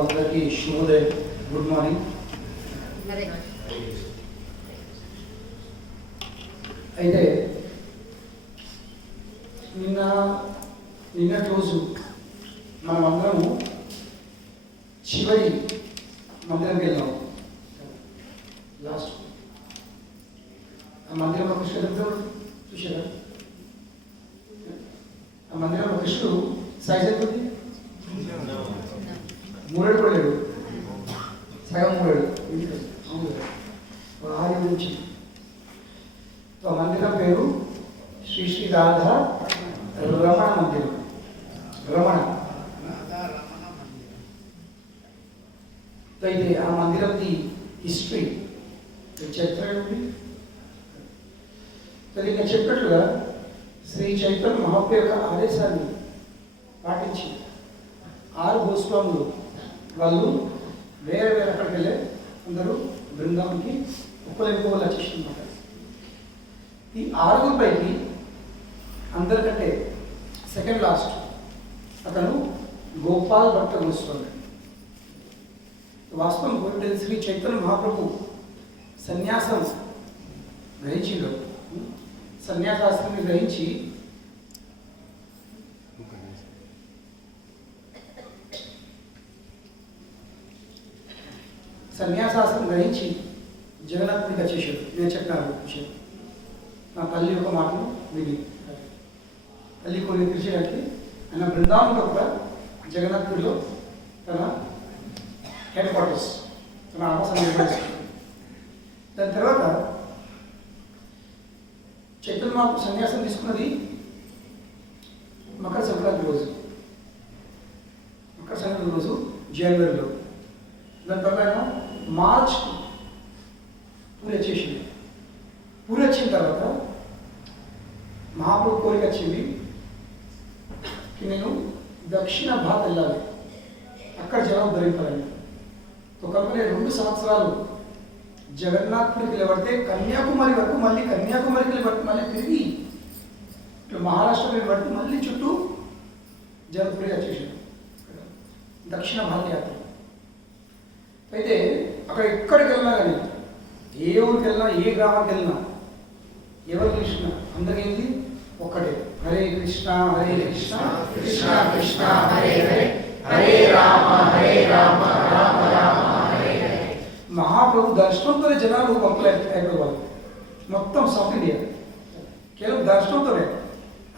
అందరికీ శుభోదయం, good morning. అయితే నిన్నటి రోజు మనమందరము చివరి మందిరంకి వెళ్ళాం. లాస్ట్ ఆ మందిరంలో కృష్ణుడు చూసారా? ఆ మందిరంలో కృష్ణుడు సైజ్ ఎంత ఉంది? 3 అడుగులు లేడు, సగం 3 అడుగులు. ఆది నుంచి ఆ మందిరం పేరు శ్రీ శ్రీ రాధా రమణ మందిరం. రమణ అయితే ఆ మందిరంది హిస్టరీ చరిత్ర ఉంది. నేను చెప్పినట్లుగా శ్రీ చైతన్య మహాప్రభు యొక్క ఆదేశాన్ని పాటించి 6 గోస్వాములు వాళ్ళు వేరే వేరే అక్కడికి వెళ్ళే అందరూ బృందానికి ఒక్కరు వచ్చేసిందన్నమాట. ఈ 6 పైకి అందరికంటే సెకండ్ లాస్ట్ అతను గోపాల్ భట్ట గోస్వామి. వాస్తవం కోరితే శ్రీ చైతన్య మహాప్రభు సన్యాసం గ్రహించిండు. సన్యాసాస్త్రాన్ని గ్రహించి జగన్నాథుడికి వచ్చేసాడు. నేను చెప్పినాను విషయం, నా తల్లి యొక్క మాటను విని తల్లి కొన్ని తెలిసేయడానికి ఆయన బృందావనంలో కూడా జగన్నాథుడిలో తన హెడ్ క్వార్టర్స్, తన ఆవాసం నిర్వహిస్తాడు. దాని తర్వాత చైతన్య మహాప్రభు సన్యాసం తీసుకున్నది మకర సంక్రాంతి రోజు, మకర సంక్రాంతి రోజు జనవరిలో. దాని తర్వాత మార్చ్ పూరి వచ్చేసింది. పూరి వచ్చిన తర్వాత మహాప్రభు కోరిక వచ్చింది, నేను దక్షిణ భారత్ వెళ్ళాలి, అక్కడ జనం ధరింపాలని. కనుక 2 సంవత్సరాలు జగన్నాథ్పురికి నిలబడితే కన్యాకుమారి వరకు, మళ్ళీ కన్యాకుమారికి నిలబడితే మళ్ళీ తిరిగి మహారాష్ట్ర నిలబడితే మళ్ళీ చుట్టూ జగత్పురి వచ్చేసాడు. దక్షిణ భారత యాత్ర. అయితే అక్కడ ఎక్కడికి వెళ్ళినా కానీ, ఏ ఊరికి వెళ్ళినా, ఏ గ్రామానికి వెళ్ళినా, ఎవరు కృష్ణ అందరికీ ఒక్కటే, హరే కృష్ణ హరే కృష్ణ కృష్ణ కృష్ణ హరే హరే హరే రామ రామ రామ హరే హరే. మహాప్రభు దర్శనంతోనే జనాలు పంపలేకపోవాలి. మొత్తం సౌత్ ఇండియా కేవలం దర్శనంతోనే.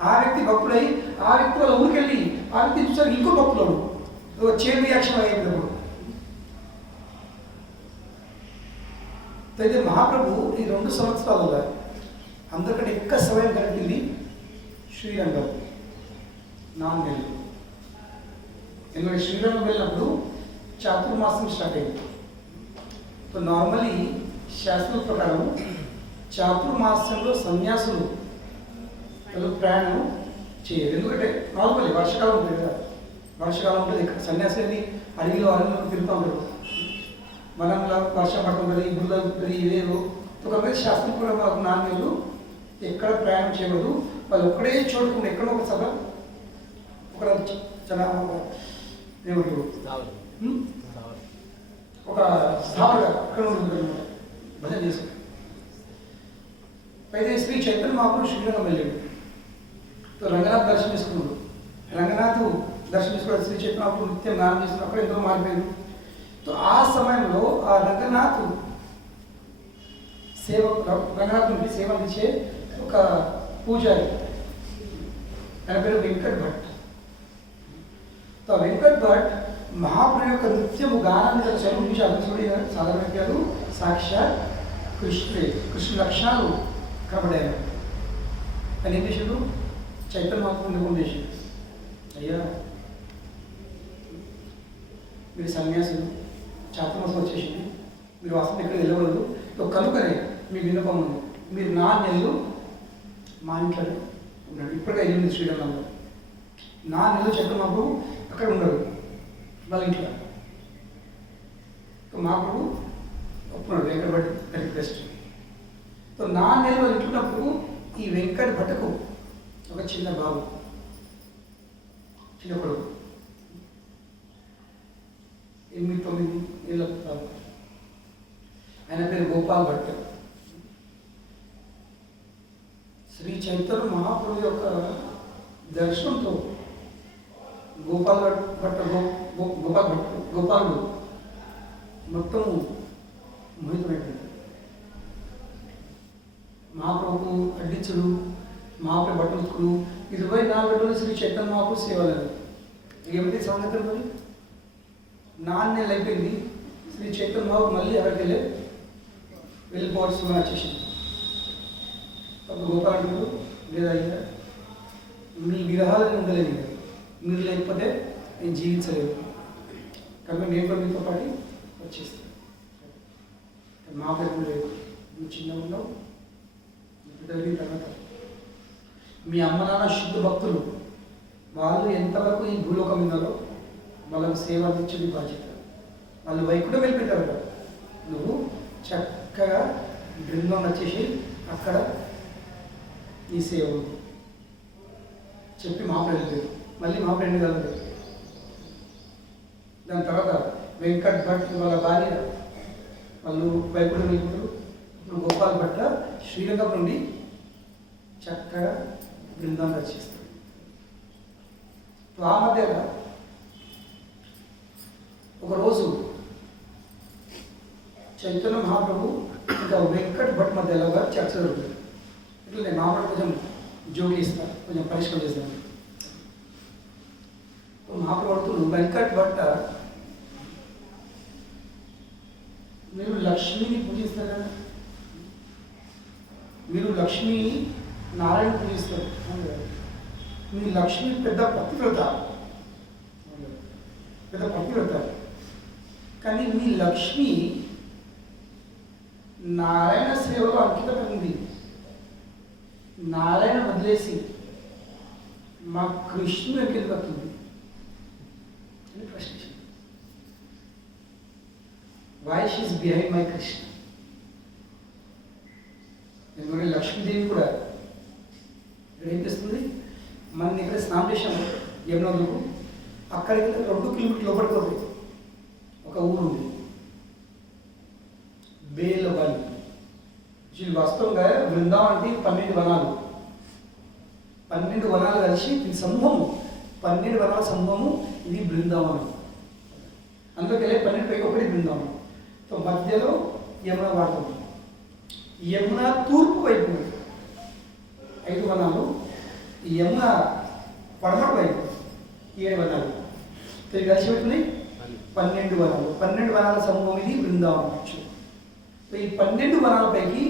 ఆ వ్యక్తి భక్తుడై ఆ వ్యక్తి వాళ్ళ ఊరికి వెళ్ళి ఆ వ్యక్తి చూసారు ఇంకో భక్తులు చైన్ రియాక్షన్ అయ్యేటప్పుడు. అయితే మహాప్రభు ఈ 2 సంవత్సరాలలో అందరికంటే ఎక్కువ సమయం గడిపింది శ్రీరంగం, 4 నెలలు. ఎందుకంటే శ్రీరంగం వెళ్ళినప్పుడు చాతుర్మాసం స్టార్ట్ అయింది. నార్మలీ శాస్త్రం ప్రకారం చాతుర్మాసంలో సన్యాసులు ప్రయాణం చేయరు. ఎందుకంటే నార్మల్లీ వర్షాకాలం ఉంటుంది కదా, వర్షాకాలం ఉంటుంది. ఇక్కడ సన్యాసులని అడవిలో తిరుగుతూ ఉంటారు. మనంలో వర్షం పడుతుంది, బురద ఉంటుంది, ఇవేవో. ఒకవేళ శాస్త్రం కూడా మాకు 4 నెలలు ఎక్కడ ప్రయాణం చేయకూడదు. వాళ్ళు ఒక్కడే చోటుకుంటే ఎక్కడో ఒక సభ ఒక చాలా ఏమంటారు ఒక స్థావరగా అక్కడ ఉంటుంది అనమాట, భజన చేసుకుంటారు. అయితే శ్రీ చైతన్య మహాప్రభు శ్రీరంగం వెళ్ళాడు. రంగనాథ్ దర్శనం చేసుకున్నాడు. రంగనాథ్ దర్శనం చేసుకోవడం శ్రీ చైతన్య మహాప్రభు నిత్యం గానం చేస్తున్నారు. అక్కడ ఎంతో మారిపోయారు. ఆ సమయంలో ఆ రంగనాథ్ రంగనాథునికి సేవ అందించే ఒక పూజారి, ఆయన పేరు వెంకట్ భట్. వెంకట్ భట్ మహాప్రభు యొక్క నృత్యము గానాన్ని చదువు అభిచుడి సాధారణ వ్యక్తులు సాక్షాత్ కృష్ణ లక్షణాలు కనబడారు. ఆయన ఏం చేశాడు? చైతన్య మహాప్రభు నిర్మాణం చేశాడు. అయ్యా మీరు సన్యాసులు, చాతుర్మాసం వచ్చేసింది, మీరు వాస్తవం ఎక్కడ వెళ్ళకూడదు. కనుకనే మీ విన్నపం ఉంది, మీరు 4 నెలలు మా ఇంట్లో ఉన్నాడు. ఇప్పటికే 8 శ్రీరంగంలో 4 నెలలు చైతన్య మహాప్రభు అక్కడ ఉండడు, వాళ్ళ ఇంట్లో. మహాప్రభు ఒప్పున్నాడు వెంకట భట్ రిక్వెస్ట్. 4 నెలలు వాళ్ళు ఇంటున్నప్పుడు ఈ వెంకట భట్టకు ఒక చిన్న బాబు, చిన్న కొడుకు. గోపాల్ భట్. శ్రీ చైతన్య మహాప్రభు యొక్క దర్శనంతో గోపాలుడు మొత్తం మోహితమైపోయింది. మహాప్రభుకు అడ్డించుడు, మహాప్రభు బట్టలు 24 గంటలు శ్రీ చైతన్య మహాప్రభు సేవలేదు. ఏమిటి సంగతి? మరి 4 నెలలు అయిపోయింది. శ్రీ చైతన్య మహాప్రభు మళ్ళీ ఎవరికి వెళ్ళిపోవాల్సి వచ్చేసింది. అప్పుడు గోపాల్ అంటారు, లేదా అయ్యా మీ విగ్రహాలను ఉండలేదు, మీరు లేకపోతే నేను జీవించలేదు, కాబట్టి నేను కూడా మీతో పాటు వచ్చేస్తాను. మా పేరు లేదు, నువ్వు చిన్నగా ఉన్నావు, తర్వాత మీ అమ్మ నాన్న శుద్ధ భక్తులు, వాళ్ళు ఎంతవరకు ఈ భూలోకం ఉన్నారో వాళ్ళకు సేవ అందించేది బాధ్యత. వాళ్ళు వైకుంఠం వెళ్ళిపోతారు కదా, నువ్వు చక్కగా బృందం వచ్చేసి అక్కడ ఈ సేవ చెప్పి మా ఫ్రెండ్ లేదు, మళ్ళీ మా ఫ్రెండ్ కాదు. దాని తర్వాత వెంకట్ భట్ వాళ్ళ భార్య వాళ్ళు వైకుంఠం వెళ్ళిపోతారు. ఇప్పుడు గోపాల్ భట్ శ్రీరంగం నుండి చక్కగా బృందం రచిస్తారు. ఆ మధ్యగా ఒకరోజు చైతన్య మహాప్రభు ఇంకా వెంకట్ భట్ మధ్యలోగా చర్చ జరుగుతుంది. ఇట్లా నేను మహాప్రభు కొంచెం జోగి ఇస్తాను, కొంచెం పరిష్కారం చేస్తాను. మహాప్రభు అడుగుతున్నాడు, వెంకట్ భట్ మీరు లక్ష్మిని పూజిస్తారు కదా, మీరు లక్ష్మి నారాయణ పూజిస్తారు, మీ లక్ష్మి పెద్ద పతివ్రత, కానీ మీ లక్ష్మి నారాయణ సేవలో అంకితమైంది. నారాయణ వదిలేసి మా కృష్ణుడు ఎక్కడికి వస్తుంది అని ప్రశ్నించింది. Why she is behind my Krishna. ఎందుకంటే లక్ష్మీదేవి కూడా ఇక్కడ ఏం చేస్తుంది, మనం ఇక్కడ స్నానం చేసాము యమునకు, అక్కడికి 2 కిలోమీటర్లు లోపడిపోతుంది ఒక ఊరు ఉంది, బేలవన్. వాస్తవంగా బృందావన్ అంటే 12 వనాలు, 12 వనాలు కలిసి ఇది సమూహము, 12 వనాల సమూహము ఇది బృందావనం. అందులోకెళ్ళి 12 పైకి ఒకటి బృందావనం. సో మధ్యలో యమున వాడుతుంది. యమున తూర్పు వైపు 5 వనాలు, యమున పడమటి వైపు 7 వనాలు, కలిసి పెట్టుకుని 12 వనాలు. 12 వనాల సమూహం ఇది బృందావనం. ఈ 12 వనాల పైకి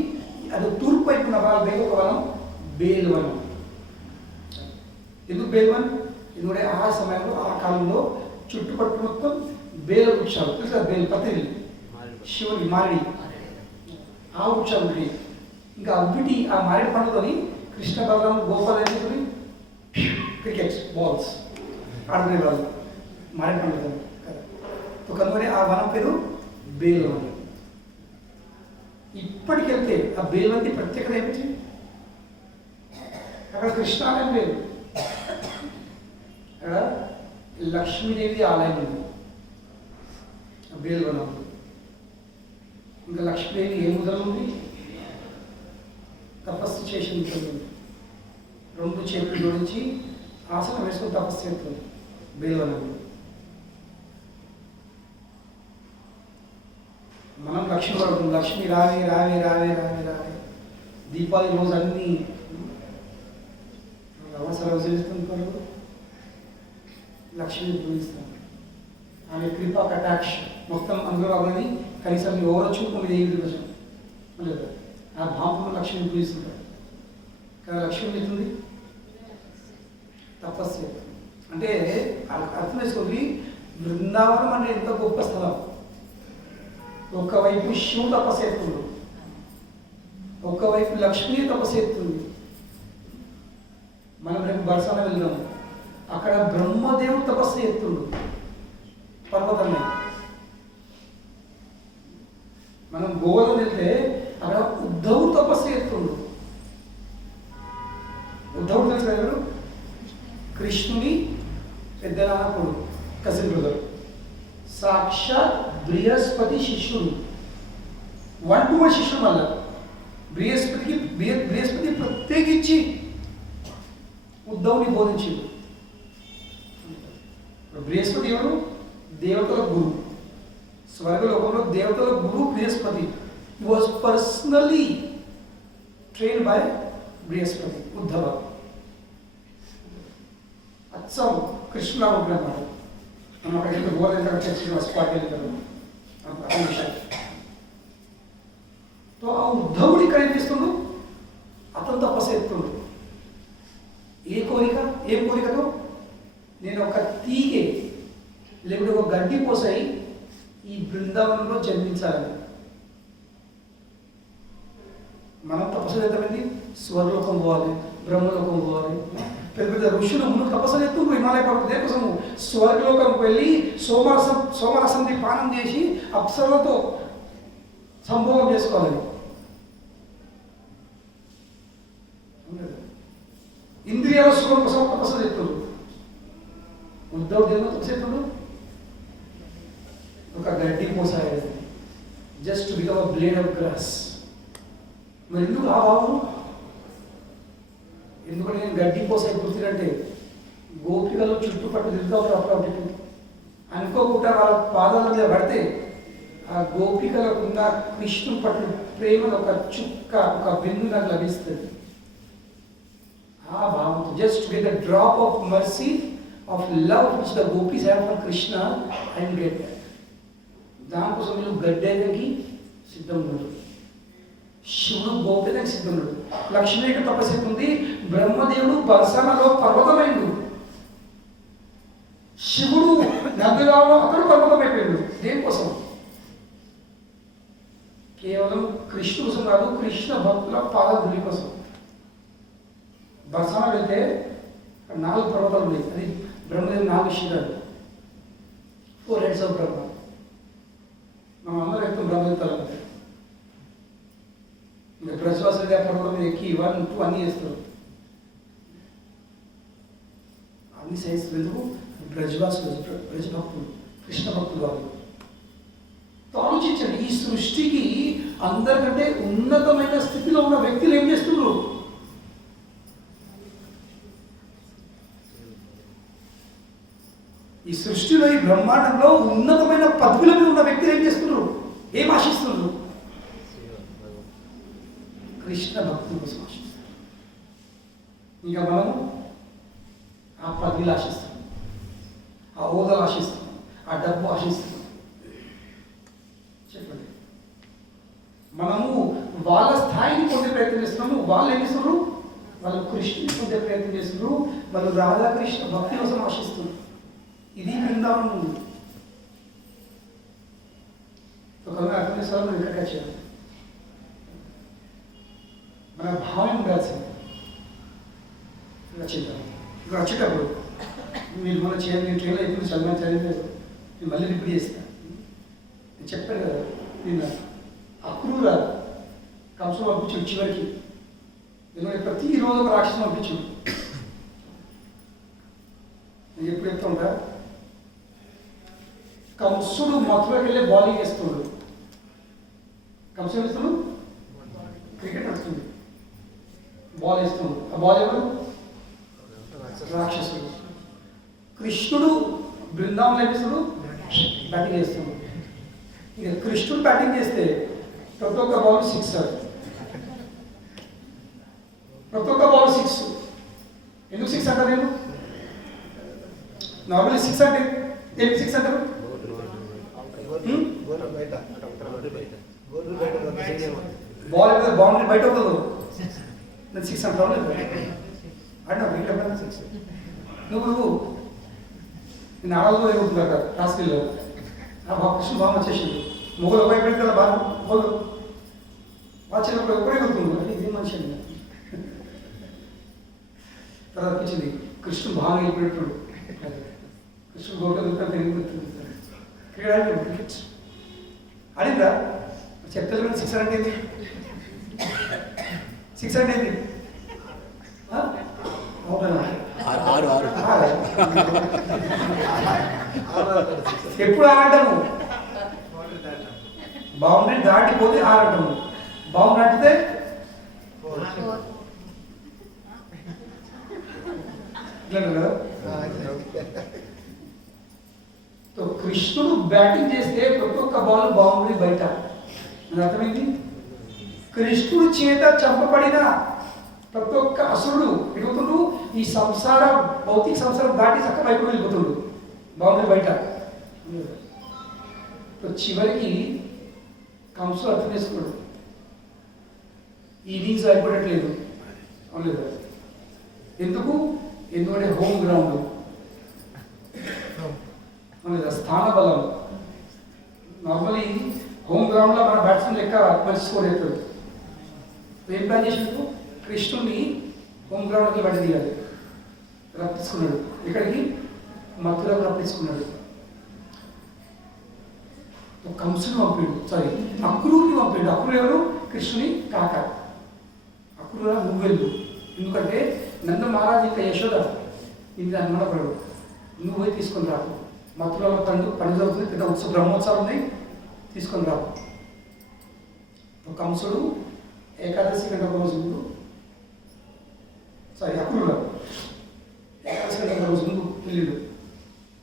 అది తూర్పు వైపు ఉన్న వనాల పైకి ఒక వనం బేల్వనం. ఎందుకు బేల్వన్? ఎందుకంటే ఆ సమయంలో ఆ కాలంలో చుట్టుపక్కల మొత్తం బేల వృక్షాలు తెలుసు, బేల్ పత్రి, శివుని మామిడి, ఆ వృక్షాలు ఉంటాయి. ఇంకా అవిటి ఆ మామిడి పండుగని కృష్ణ బలరాం గోపాల్ అని క్రికెట్ బాల్స్ ఆడుకునే వాళ్ళు మామిడి పండుగ కనుకొని ఆ వనం పేరు బేల్వనం. ఇప్పటికెళ్తే ఆ బేల్వంతి ప్రత్యేకత ఏమిటి? అక్కడ కృష్ణాలయం లేదు, అక్కడ లక్ష్మీదేవి ఆలయం ఉంది ఆ బేల్వనం. ఇంకా లక్ష్మీదేవి ఏ ముద్రలు ఉంది? తపస్సు చేసి ఉంటుంది, 2 చేతులు జోడించి ఆసనం వేసుకొని తపస్సు చేస్తుంది బేల్వనంలో. మనం లక్ష్మి పడుతుంది, లక్ష్మి రావే రావే రావే రావే రావే. దీపావళి రోజు అన్ని అవసరాలు చేస్తుంటారు, లక్ష్మిని పూజిస్తాం. ఆమె కృపా కటాక్ష మొత్తం అందులో అవన్నీ కనీసం ఎవరో చూపు మీద ఏమి కొంచెం లేదు, ఆ భావంలో లక్ష్మిని పూజిస్తుంటారు. కానీ లక్ష్మి చెప్తుంది తపస్సు. అంటే అర్థం చేసుకోండి, బృందావనం అంటే ఎంత గొప్ప స్థలం. ఒకవైపు శివుడు తపస్సు చేస్తుంది, ఒకవైపు లక్ష్మీ తపస్సు చేస్తుంది. మనం రేపు బరసాన వెళ్దాము, అక్కడ బ్రహ్మదేవుడు తపస్సు చేస్తుండు పర్వతం మీద. మనం గోవలం వెళ్తే అక్కడ ఉద్ధవుడు తపస్సు చేస్తుండు. ఉద్ధవుడు తెలుసు కదా, కృష్ణుని పెద్ద నాన్న కొడుకు, కజిన్ బ్రదర్, సాక్షాత్ బృహస్పతి శిష్యుడు. 1-to-1 శిష్యుడు. మళ్ళా బృహస్పతి ప్రత్యేకించి ఉద్ధవుని బోధించింది. బృహస్పతి ఎవరు? దేవతల గురువు. స్వర్గలోకంలో దేవతల గురువు బృహస్పతి. హి was personally train by Brihaspati, Uddhava. అచ్చం కృష్ణరాముడు అన్నమాట. మనం అక్కడికి గోరేంద్ర శ్రీనివాస్ పాటిల్ గారు తో ఆ ఉద్ధవుడు ఇక్కడ ఏం చేస్తుండు? అతను తపస్సు ఎత్తుండు. ఏం కోరికతో? నేను ఒక తీగే లేకుంటే ఒక గడ్డి పోసాయి ఈ బృందావనంలో జన్మించాలని. మనం తపస్సు చేద్దామండి, స్వర్లోకం పోవాలి, బ్రహ్మలోకం పోవాలి. పెద్ద పెద్ద ఋషులు ముందు తపస్సు చేస్తుండ్రు హిమాలయ పర్వతం దేనికోసము. స్వర్గలోకంకి వెళ్ళి సోమరసంది పానం చేసి అప్సరలతో సంభోగం చేసుకోవాలి. ఇంద్రియాల సుఖం కోసం తపస్సు చేస్తుండ్రు. ఉద్ధవ్ దేని తపస్సు చేస్తుండ్రు? ఒక గడ్డి పోసాయి, just become a blade of grass. మరి ఎందుకు ఆ భావం? ఎందుకంటే నేను గడ్డి పోసాయి గుర్తుకంటే గోపికలు చుట్టుపట్టు తిరుగుతూ ఉంటారు. అప్పుడప్పుడు అనుకోకుండా వాళ్ళ పాదాల మీద పడితే ఆ గోపికలకున్న కృష్ణుని పట్ల ప్రేమను ఒక చుక్క, ఒక బిందు నాకు లభిస్తుంది. ఆ భావంతో just with the drop of mercy of love which the gopis have for Krishna and get that. దానికోసం వీళ్ళు గడ్డేదకి సిద్ధం ఉన్నారు. శివుడు గోపికకి సిద్ధం ఉన్నాడు. లక్ష్మీకి తపస్సు ఉంది. బ్రహ్మదేవుడు బర్సనలో పర్వతమైండు. శివుడు నదిలో అతడు పర్వతమైపోయాడు. దేనికోసం? కేవలం కృష్ణ కోసం కాదు, కృష్ణ భక్తుల పాదధూళి కోసం. బర్సన వెళ్తే 4 పర్వతాలు ఉన్నాయి. అది బ్రహ్మదేవుడు 4 శిఖరాలు, 4 heads of బ్రహ్మ. మనం అందరూ ఎక్కువ బ్రహ్మదేవుతారు. ఇంకా బ్రజవాసులు పర్వతం ఎక్కి 1, 2 అన్నీ చేస్తారు. అన్ని సైన్స్ ఎందుకు? బ్రజవాసులు, బ్రజభక్తులు, కృష్ణ భక్తులు వాళ్ళు. ఆలోచించండి, ఈ సృష్టికి అందరికంటే ఉన్నతమైన స్థితిలో ఉన్న వ్యక్తులు ఏం చేస్తున్నారు? ఈ సృష్టిలో, ఈ బ్రహ్మాండంలో ఉన్నతమైన పదవుల మీద ఉన్న వ్యక్తులు ఏం చేస్తున్నారు? ఏం ఆశిస్తున్నారు? కృష్ణ భక్తుల కోసం ఆశిస్తున్నారు. ఇంకా మనము ఆ పదవిలు ఆశిస్తున్నాం, ఆ హోదాలు ఆశిస్తున్నాం, ఆ డబ్బు ఆశిస్తున్నాం. చెప్పండి, మనము వాళ్ళ స్థాయిని పొందే ప్రయత్నం చేస్తున్నాము. వాళ్ళు ఏం చేస్తున్నారు? వాళ్ళు కృష్ణుని పొందే ప్రయత్నం చేస్తున్నారు. వాళ్ళు రాధాకృష్ణ భక్తి కోసం ఆశిస్తున్నారు. ఇది బృందావనం ఉంది. ఒక అర్థం చేసుకోవాలి. మనం ఇక్కడికి వచ్చాము. మన భావం ఉండాల్సింది. ఇక్కడ వచ్చేటప్పుడు మీరు మన చేయాలి. నేను ట్రైన్లో ఎప్పుడు చదివాను, నేను మళ్ళీ రిపీట్ చేస్తాను. నేను చెప్పాను కదా, నేను అక్రూర కంసం పంపించు చివరికి. ఎందుకంటే ప్రతిరోజు ఒక రాక్షసం పంపించు. నేను ఎప్పుడు చెప్తా ఉంటా, కంసుడు మథురకి వెళ్ళి బౌలింగ్ వేస్తున్నాడు. కంసుడు వేస్తున్నాడు, క్రికెట్ ఆడుతుంది, బాల్ వేస్తున్నాడు. ఆ బాల్ ఎవరు? రాక్షసుడు. కృష్ణుడు బృందావనం వేస్తున్నాడు, బ్యాటింగ్ చేస్తున్నాడు. ఇక కృష్ణుడు బ్యాటింగ్ చేస్తే ప్రతి ఒక్క బాల్ 6. ప్రతి ఒక్క బాల్ 6. ఎందుకు 6 అంటారు? నేను నార్మల్లీ 6 అంటే ఏంటి? 6 అంటారు బాల్ మీద బౌండరీ బయట అవుతుంది. నేను 6 అంటాను. అడినా 6 నువ్వు నేను ఆడలో ఏమవుతుంది అక్కడ రాష్ట్రీలో కృష్ణ బాగా వచ్చేసింది. మొగలు ఒకటి పెడితే బాగా మొగలు వచ్చినప్పుడు ఒకటే గుర్తుంది. అది ఇదే మనిషి అండి. తర్వాత అనిపించింది కృష్ణుడు బాగా వెళ్ళిపోయేటప్పుడు. కృష్ణుడు గోపిక క్రీడ అడిగిందా? చెప్తారు 6 అంటే ఏంటి? 6 అంటే ఏంటి? ఎప్పుడు ఆడంటాము? బౌండరీ దాటిపోతే 6 అంటాము, బౌండరీ దాటితే కదా. కృష్ణుడు బ్యాటింగ్ చేస్తే ప్రతి ఒక్క బాల్ బౌండరీ బయట. అర్థమైంది? కృష్ణుడు చేత చంపబడిన ప్రతి ఒక్క అసురుడు ఎదుగుతుండు ఈ సంసార భౌతిక సంసారం దాటి చక్క వైపు వెళ్ళిపోతుండు, బౌండరీ బయట. చివరికి కంసుడు అర్థం చేసుకున్నాడు, ఈ ఇన్నింగ్స్ అయిపోవట్లేదు. అవును, ఎందుకు? ఎందుకంటే హోమ్ గ్రౌండ్, స్థాన బలం. నార్మలీ హోమ్ గ్రౌండ్లో మన బ్యాట్స్మెన్ లెక్క మంచి స్కోర్ అవుతుంది. ఏం ప్లాన్ చేసినట్టు కృష్ణుడిని హోమ్ గ్రౌండ్కి బయట తీయాలి. రప్పించుకున్నాడు, ఇక్కడికి మథురకు రప్పించుకున్నాడు. కంసుని పంపాడు, సారీ అక్రూరుని పంపాడు. అక్రూరు ఎవరు? కృష్ణుని కాక. అక్రూరు నువ్వు వెళ్ళు, ఎందుకంటే నంద మహారాజు ఇంకా యశోద ఇది అనుమానపడు, నువ్వు పోయి తీసుకొని రాకు. మథురలో పండుగ అవుతుంది, పెద్ద ఉత్సవ బ్రహ్మోత్సవం ఉన్నాయి, తీసుకొని రాకు. కంసుడు ఏకాదశి గంట ఒక రోజు ముందు, సారీ అక్రూరు ఏకాదశి గంట ఒక రోజు ముందు వెళ్ళిడు.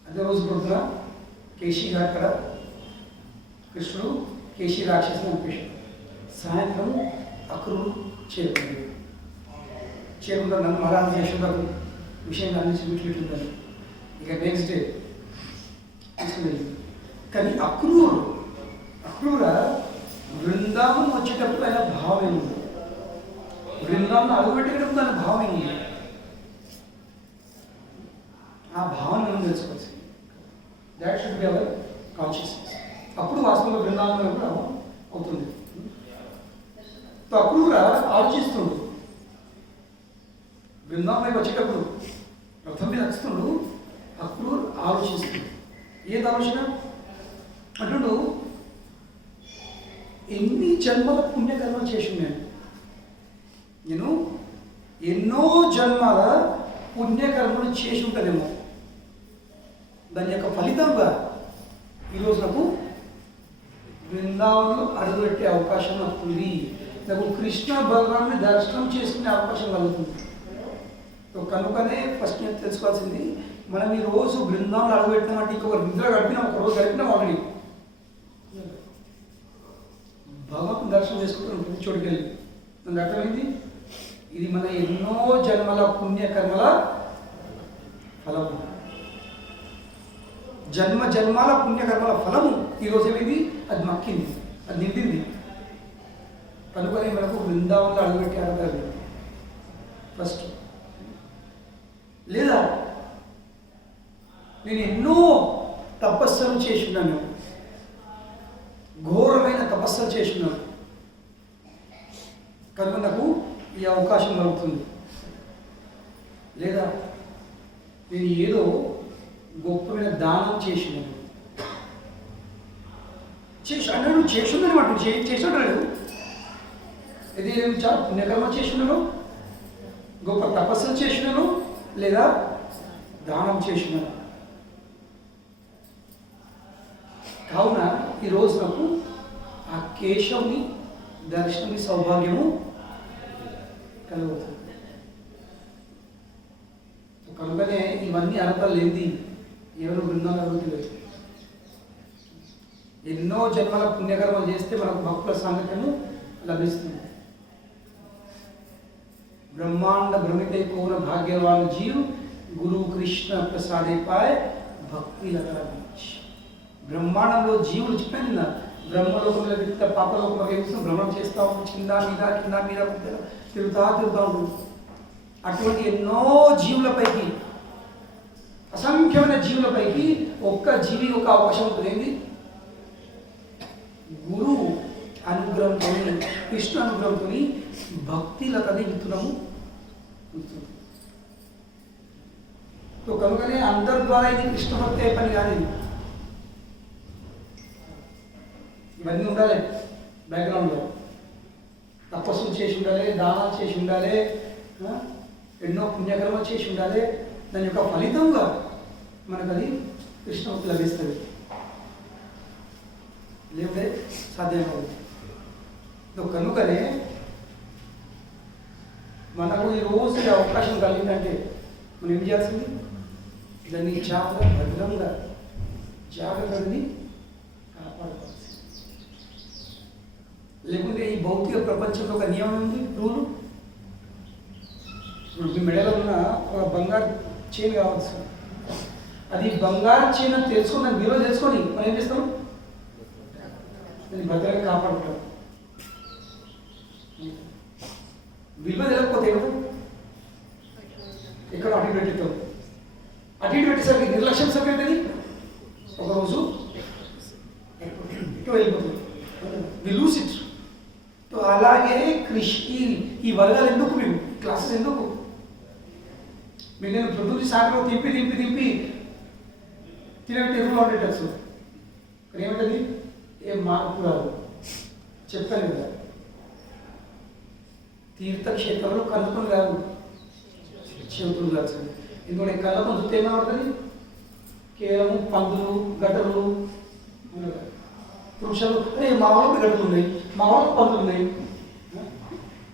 అదే రోజు పొద్దున కేశీ గారు అక్కడ కృష్ణుడు కేశీ రాక్షసుని పంపేశాడు. సాయంత్రం అక్రూరు చేరుకుంది. నన్ను మహారాజు యశోదకు విషయం అందించి వీటిట్లుందని ఇక నెక్స్ట్ డే తీసుకుని. కానీ అక్రూర బృందావనం వచ్చేటప్పుడు ఆయన భావం ఏముంది, బృందావనం అడుగుపెట్టేటప్పుడు ఆయన భావం ఏముంది, ఆ భావన మనం తెలుసుకోవచ్చు. That should be our consciousness. అప్పుడు వాస్తవంగా బృందావనం కూడా అవుతుంది. అక్రూర ఆలోచిస్తుండు, బృందావనం వచ్చేటప్పుడు రథం మీద వస్తుండు. అక్రూర్ ఆలోచిస్తుంది. ఏది ఆలోచన అంటుండు, ఎన్ని జన్మల పుణ్యకర్మలు చేసి నేను ఎన్నో జన్మల పుణ్యకర్మలు చేసి ఉంటానేమో, దాని యొక్క ఫలితంగా ఈరోజు నాకు బృందావనంలో అడుగుపెట్టే అవకాశం వస్తుంది, నాకు కృష్ణ బలరాముని దర్శనం చేసుకునే అవకాశం కలుగుతుంది. కనుకనే ఫస్ట్ నేను తెలుసుకోవాల్సింది, మనం ఈ రోజు బృందావనంలో అడుగుపెట్టినామంటే ఇంకొక నిద్ర గడిపినాం, ఒక రోజు గడిపినాం ఆల్రెడీ. భగవంతుని దర్శనం చేసుకుంటూ ఉంటుంది చోటుకి వెళ్ళి. నాకు అర్థమైంది, ఇది మన ఎన్నో జన్మల పుణ్యకర్మల ఫలము. జన్మాల పుణ్యకర్మల ఫలము ఈరోజు ఏమైంది, అది మక్కింది, అది నిండింది. కనుకనే మనకు బృందావనంలో అడుగుపెట్టి అడగాలి ఫస్ట్. లేదా నేను ఎన్నో తపస్సులు చేస్తున్నాను, ఘోరమైన తపస్సులు చేస్తున్నాను, కనుక నాకు ఈ అవకాశం కలుగుతుంది. లేదా నేను ఏదో గొప్పమైన దానం చేసినాను, అన్నాడు చేస్తున్నాను మాట చేస్తున్నాడు. ఇది నేను చాలా పుణ్యకర్మ చేసినాను, గొప్ప తపస్సులు చేసినాను, లేదా దానం చేసినాను. కావున ఈరోజు నాకు ఆ కేశవుని దర్శనం సౌభాగ్యము కలుగుతుంది. కనుకనే ఇవన్నీ అర్హతలు ఏంది, ఎవరు బృందాలు అడుగుతలేదు. ఎన్నో జన్మల పుణ్యకర్మలు చేస్తే మనకు భక్తుల సాంగత్యము లభిస్తుంది. ब्रह्मांड भ्रमिते कौन भाग्यवान जीव गुरु कृष्ण प्रसादे पाए भक्ति लता बीच. బ్రహ్మాండంలో జీవులు చెప్పిన బ్రహ్మలోకంలో పాపలోకంలో ఏం భ్రమణం చేస్తూ ఉంటుంది, కింద మీద తిరుగుతూ ఉంటుంది. అటువంటి ఎన్నో జీవులపైకి, అసంఖ్యమైన జీవులపైకి ఒక్క జీవి ఒక అవకాశం ఉంటుంది. ఏంది? గురువు అనుగ్రహంతో, కృష్ణ అనుగ్రహంతో భక్తి లతని విత్తునము. కనుకనే అందరి ద్వారా ఇది కృష్ణ భక్తి అయ్యే పని కాదు. ఇవన్నీ ఉండాలి బ్యాక్గ్రౌండ్లో. తపస్సులు చేసి ఉండాలి, దానాలు చేసి ఉండాలి, ఎన్నో పుణ్యకర్మలు చేసి ఉండాలి. దాని యొక్క ఫలితంగా మనకు అది కృష్ణ భక్తి లభిస్తుంది. లేకపోతే సాధ్యం కాదు. కనుకనే మనకు ఈరోజు ఈ అవకాశం కలిగిందంటే మనం ఏం చేయాల్సింది, దాన్ని చాలా భద్రంగా జాగ్రత్తని కాపాడుకోవాల్సింది. లేకుంటే ఈ భౌతిక ప్రపంచంలో ఒక నియమం ఉంది, రూలు. ఇప్పుడు మీ మెడలో ఉన్న ఒక బంగారు చైన్ కావచ్చు, అది బంగారు చైన్ అని తెలుసుకొని దాన్ని విలువ తెలుసుకొని మనం ఏం చేస్తాం, దాన్ని భద్రంగా కాపాడుకుంటాం. విలువ తెలియకపోతే ఎక్కడ అటు ఇటు పెట్టిస్తాం. అటు ఇటు పెట్టేసరికి నిర్లక్ష్యం సరిపోతుంది, ఒకరోజు ఇటు వెళ్ళిపోతుంది. వి లూస్ ఇట్. అలాగే ఈ వర్గాలు ఎందుకు, మేము క్లాసెస్ ఎందుకు, మీరు నేను ప్రొద్దుటి సాగరం తింపి తింపి తింపి తినబెట్టి ఎదురులో ఉండేటచ్చు. ఏమిటది, ఏం మార్పు రాదు. చెప్పాను కదా, తీర్థక్షేత్రంలో కళ్ళుకొని కాదు, చెవుతులు కాదు. ఎందుకంటే కళ్ళతో చూస్తే ఏమవుతుంది, కేవలం పందులు గడ్డలు పురుషులు. మా వాళ్ళకి గడ్డలు ఉన్నాయి, మా వాళ్ళకి పందులు ఉన్నాయి,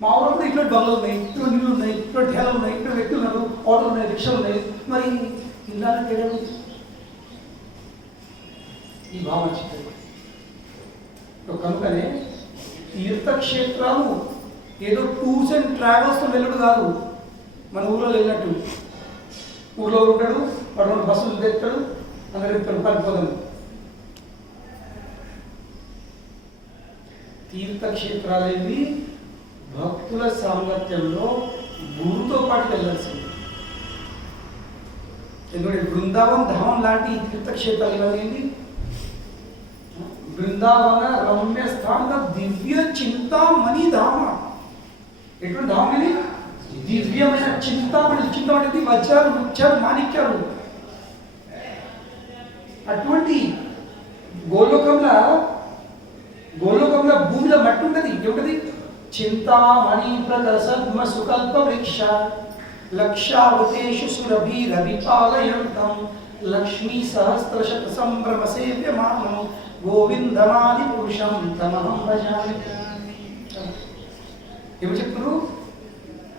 మా ఊళ్ళో ఇటువంటి బంగ్లు ఉన్నాయి, ఇటువంటి నీళ్ళు ఉన్నాయి, ఇటువంటి ఠేలు ఉన్నాయి, ఇక్కడ వ్యక్తులు ఉన్నారు, ఆటోలు ఉన్నాయి, రిక్షాలు ఉన్నాయి. మరి ఇలాంటి తేడా ఈ భావన చెప్పారు. కనుకనే తీర్థక్షేత్రాలు ఏదో టూర్స్ అండ్ ట్రావెల్స్తో వెళ్ళడు కాదు. మన ఊళ్ళో వెళ్ళినట్టు ఊళ్ళో ఉంటాడు, వాడు బస్సులు తెస్తాడు, అందరికి పడిపోదాం. తీర్థక్షేత్రాలేవి భక్తుల సాంగత్యంలో గురుతో పాటు వెళ్ళాల్సింది. ఎందుకంటే బృందావన్ ధామం లాంటి తీర్థక్షేత్రాలు ఇవన్నీ బృందావన రమ్య స్థాన దివ్య చింతామణి ధామ. ఎటువంటి ధామం ఇది, దివ్యమైన చింతామణి. చింతామణి వజ్రాలు, ముత్యాలు, మాణిక్యాలు. అటువంటి గోలోకంలో భూమిలో మట్టి ఉంటుంది. ఏమిటది, చింతామణి ప్రకసద్మ సుకల్ప వృక్ష లక్షావతేషు సురభిరభిపాలయంతం లక్ష్మీ సహస్రశత సంభ్రమ సేవ్యమానం గోవిందమాది పురుషం తమహం భజామి. ఏమి చెప్తున్నారు,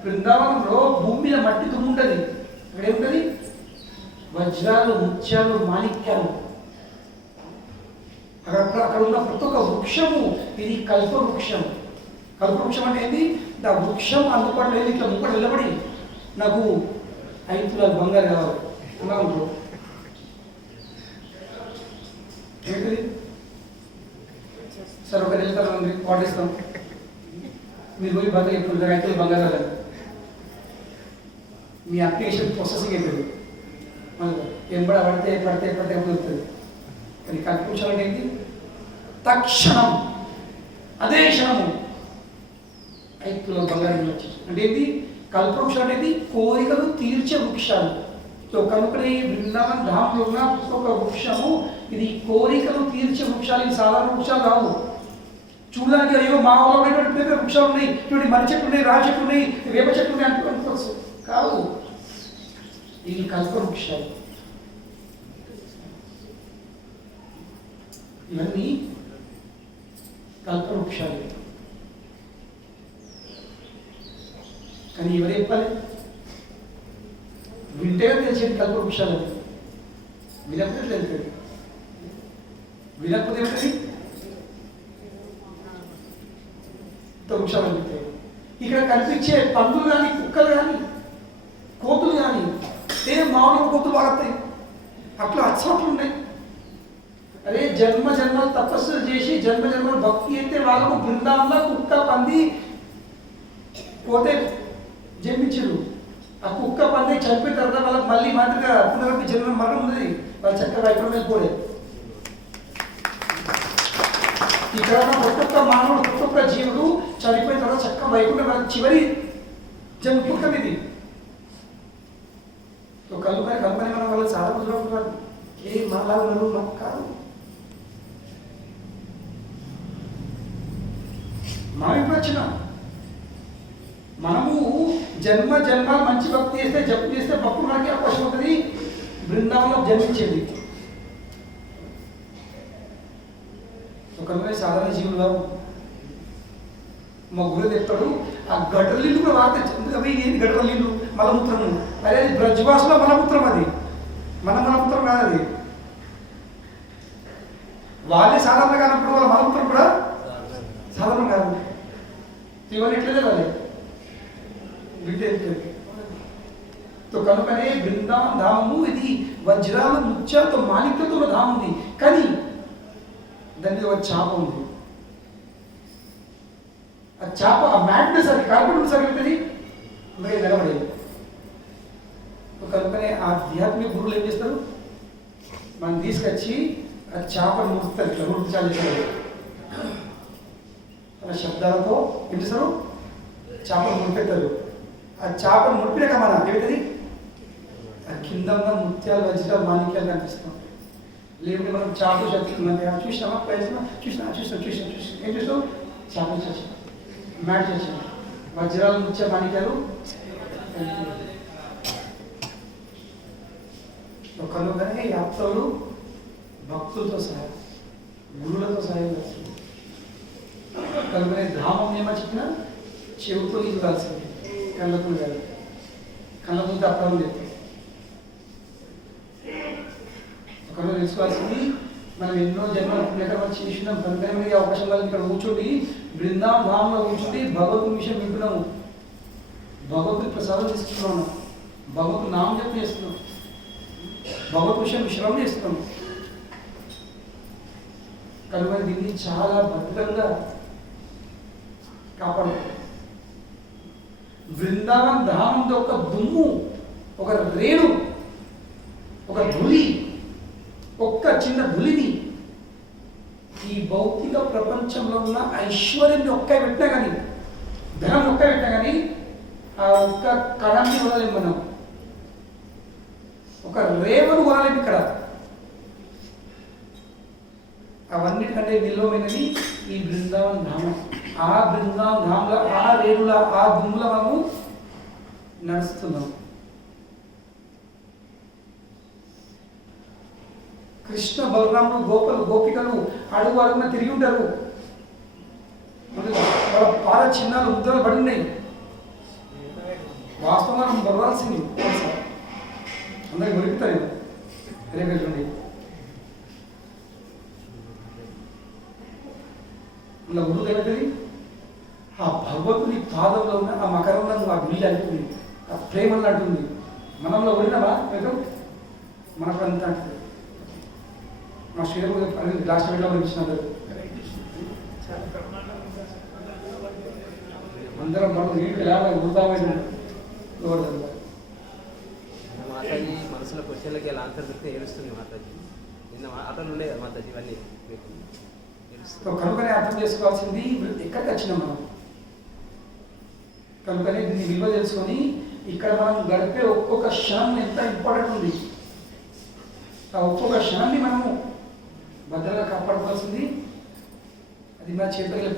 బృందావనంలో భూమి మీద మట్టి దుమ్ము ఉంటుంది. అక్కడ ఏముంటుంది, వజ్రాలు, ముత్యాలు, మాణిక్యాలు. అక్కడ ఉన్న ప్రతి ఒక్క వృక్షము ఇది కల్పవృక్షం. కల్పవృక్షం అంటే ఏంటి, ఆ వృక్షం అందుబాటులో లేదు. ఇట్లా ముక్కడు నిలబడి నాకు 5 తులాలు బంగారు కావాలి అలా ఉంటుంది. ఏంటిది, సార్ ఒక వెళ్తాను ఆర్డర్ ఇస్తాం, మీరు పోయి భర్త చెప్తుంది 5 తులాలు బంగారు కావాలి, మీ అప్లికేషన్ ప్రాసెసింగ్ అయిపోయింది. ఎంబడ పడితే కుదురుతుంది. కానీ కల్పవృక్షం అంటే ఏంటి, తక్షణం అదే క్షణము 5 తులాలు బంగారం వచ్చేసి. అంటే ఏంటి, కల్పవృక్షం అనేది కోరికలు తీర్చే వృక్షాలు. కనుకనే బృందావన్ ధామంలో ఉన్న ఒక వృక్షము ఇది కోరికలు తీర్చే వృక్షాలు. ఇది సాధారణ వృక్షాలు కావు. చూడడానికి అయ్యో మా ఊళ్ళో ఉన్నటువంటి వృక్షాలు ఉన్నాయి, ఇటువంటి మర్రి చెట్లు ఉన్నాయి, రాజ చెట్లు ఉన్నాయి, వేప చెట్లు ఉన్నాయి అనుకోవచ్చు కాదు. ఇవి కల్పవృక్షాలు. ఇవన్నీ కల్పవృక్షాలు. కానీ ఎవరు చెప్పాలి, వింటేగా తెలిసేది కల్పవృక్షాలు. వినకపోతే తెలుస్తుంది. వినకపోతే ఏమిటది, వృక్షాలు అనిపిస్తాయి. ఇక్కడ కనిపించే పందులు కానీ, కుక్కలు కానీ, కోతులు కానీ మామూలుగా కోతులు వాడతాయి. అట్లా అచ్చట్లు ఉన్నాయి. అరే జన్మ జన్మలు తపస్సులు చేసి జన్మ జన్మలు భక్తి అయితే వాళ్ళకు బృందాంలో కుక్క, పంది, పోతే జన్మించరు. ఆ కుక్క, పంది చనిపోయిన తర్వాత వాళ్ళకి మళ్ళీ మాదిరిగా పునరపి జన్మ మరణం ఉంది. వాళ్ళు చక్కగా వైపురం వెళ్ళిపోలేదు. ఇక్కడ ఒక్కొక్క మానవుడు, ఒక్కొక్క జీవుడు చనిపోయిన తర్వాత చక్కగా వైకుంఠం చివరి జన్మపుట్టం ఇది. కల్పని మనం వాళ్ళు చాలా కుదరవుతున్నారు. ఏ మనలా ఉన్నారు మాకు కాదు. మనం ఇప్పుడు వచ్చినాం. మనము జన్మ జన్మాలు మంచి భక్తి చేస్తే, జపం చేస్తే భక్తులు మనకి అవకాశం ఉంటుంది బృందావనంలో జన్మించేది. కనుక సాధారణ జీవులు కాదు. మా గురువు చెప్తాడు, ఆ గడ్డల నీళ్ళు కూడా వార్త అవి ఏంటి గడ్డల నీళ్ళు మలమూత్రము, అదే అది బ్రజ్వాసలో మలమూత్రం, అది మలమూత్రం కాదు, అది వాళ్ళే సాధారణ కానప్పుడు వాళ్ళ మలమూత్రం కూడా సాధారణం కాదు. ఇవన్నీ ఎట్లనే వాళ్ళే బిడ్డ. కనుకనే బృందావన ధామము ఇది వజ్రాలు ముత్యాలతో మాణిక్యంతో ఉన్న ధామం ఉంది. కానీ దాని మీద ఒక చాప ఉంది. ఆ చాప ఆ మ్యాట్నెస్ అది కార్పెట్ సరిగ్గుతుంది మరి నిలబడేది. కనుకనే ఆధ్యాత్మిక గురువులు ఏం చేస్తారు, మనం తీసుకొచ్చి ఆ చేపను ముడుస్తారు, ఇట్లా ముడిచాలి అలా శబ్దాలతో ఏం చేస్తారు, చేపను ముడిపెట్టారు. ఆ చేపను ముడిపినాక మన ఏమిటది ఆ కింద ఉన్న ముత్యాలు వజ్రాలు మాణిక్యాలు కనిపిస్తాం. లేకుంటే మనం చేపలు చెప్తున్నాం, చూసినామా చూసినా ఏం చూసావు, చేపలు చచ్చిన మ్యాట్ చచ్చిన వజ్రాలు ముత్య మాణిక్యాలు కనుకనే యాత్రలు భక్తులతో సహాయం, గురువులతో సహాయం చేస్తుంది. కనుకనే ధామం ఏమో చెప్పినా చెవుతో చూడాల్సింది, కళ్ళతో కాదు. కళ్ళతో తప్పడం లేదు. ఒకరోజు తెలుసుకోవాల్సింది, మనం ఎన్నో జన్మల పుణ్యకర్మలు చేసినాం. కనుక అవకాశం వల్ల ఇక్కడ కూర్చోండి, బృందావన ధామంలో కూర్చొని భగవద్గీత విషయం వింటున్నాము, భగవద్గీత ప్రసాదం తీసుకుంటున్నాము, భగవద్గీత నామం జపం చేస్తున్నాం, భగవత్ విషయం శ్రవణం చేస్తున్నాం. కనుక దీన్ని చాలా భద్రంగా కాపాడుతుంది. బృందావన ధామంతో ఒక దుమ్ము, ఒక రేణు, ఒక ధూళి, ఒక్క చిన్న ధూళిని ఈ భౌతిక ప్రపంచంలో ఉన్న ఐశ్వర్యాన్ని ఒక్క పెట్టినా కానీ, ధనం ఒక్క పెట్టినా కానీ ఆ ఒక్క కణాన్ని వదలేము మనం, ఒక రేవను వదలేము ఇక్కడ. అవన్నిటికంటే విలువమైనది ఈ బృందావన ధామం. ఆ బృందావన ధామంలో ఆ రేణుల ఆ దుమ్ముల మనము నడుస్తున్నాం. కృష్ణ బలరాములు గోపికలు అడుగు అడుగున తిరిగి ఉంటారు. వాళ్ళ పాల చిన్నాలు ముద్రలు పడి ఉన్నాయి. వాస్తవంగా మనం బలవాల్సింది అందరికి దొరుకుతాయి. రేపటి ఇలా గురువు ఏమవుతుంది, ఆ భగవంతుని పాదంలో ఉన్న ఆ మకరంలో ఆ గుడి అంటుంది, ఆ ప్రేమలు అంటుంది. మనంలో ఉడినావా మీరు మనకు అంత అంటుంది. మా శ్రీరాముడు లాస్ట్ వీడియో ఇచ్చినారు, అందరం మనం నీటికి లేవాలి వృధామైన మాతాజీ మనసులో క్వశ్చన్లకి ఎలా ఆన్సర్ దొరికితే ఏడుస్తుంది మాతాజీ. నిన్న అతను ఉండే కదా మాతాజీ, ఇవన్నీ కనుకనే అర్థం చేసుకోవాల్సింది ఎక్కడికి వచ్చినాం మనం. కనుకనే దీన్ని విలువ తెలుసుకొని ఇక్కడ మనం గడిపే ఒక్కొక్క క్షణం ఎంత ఇంపార్టెంట్ ఉంది. ఆ ఒక్కొక్క క్షణాన్ని మనము భద్రంగా కాపాడుకోవాల్సింది. అది మన చేతులకి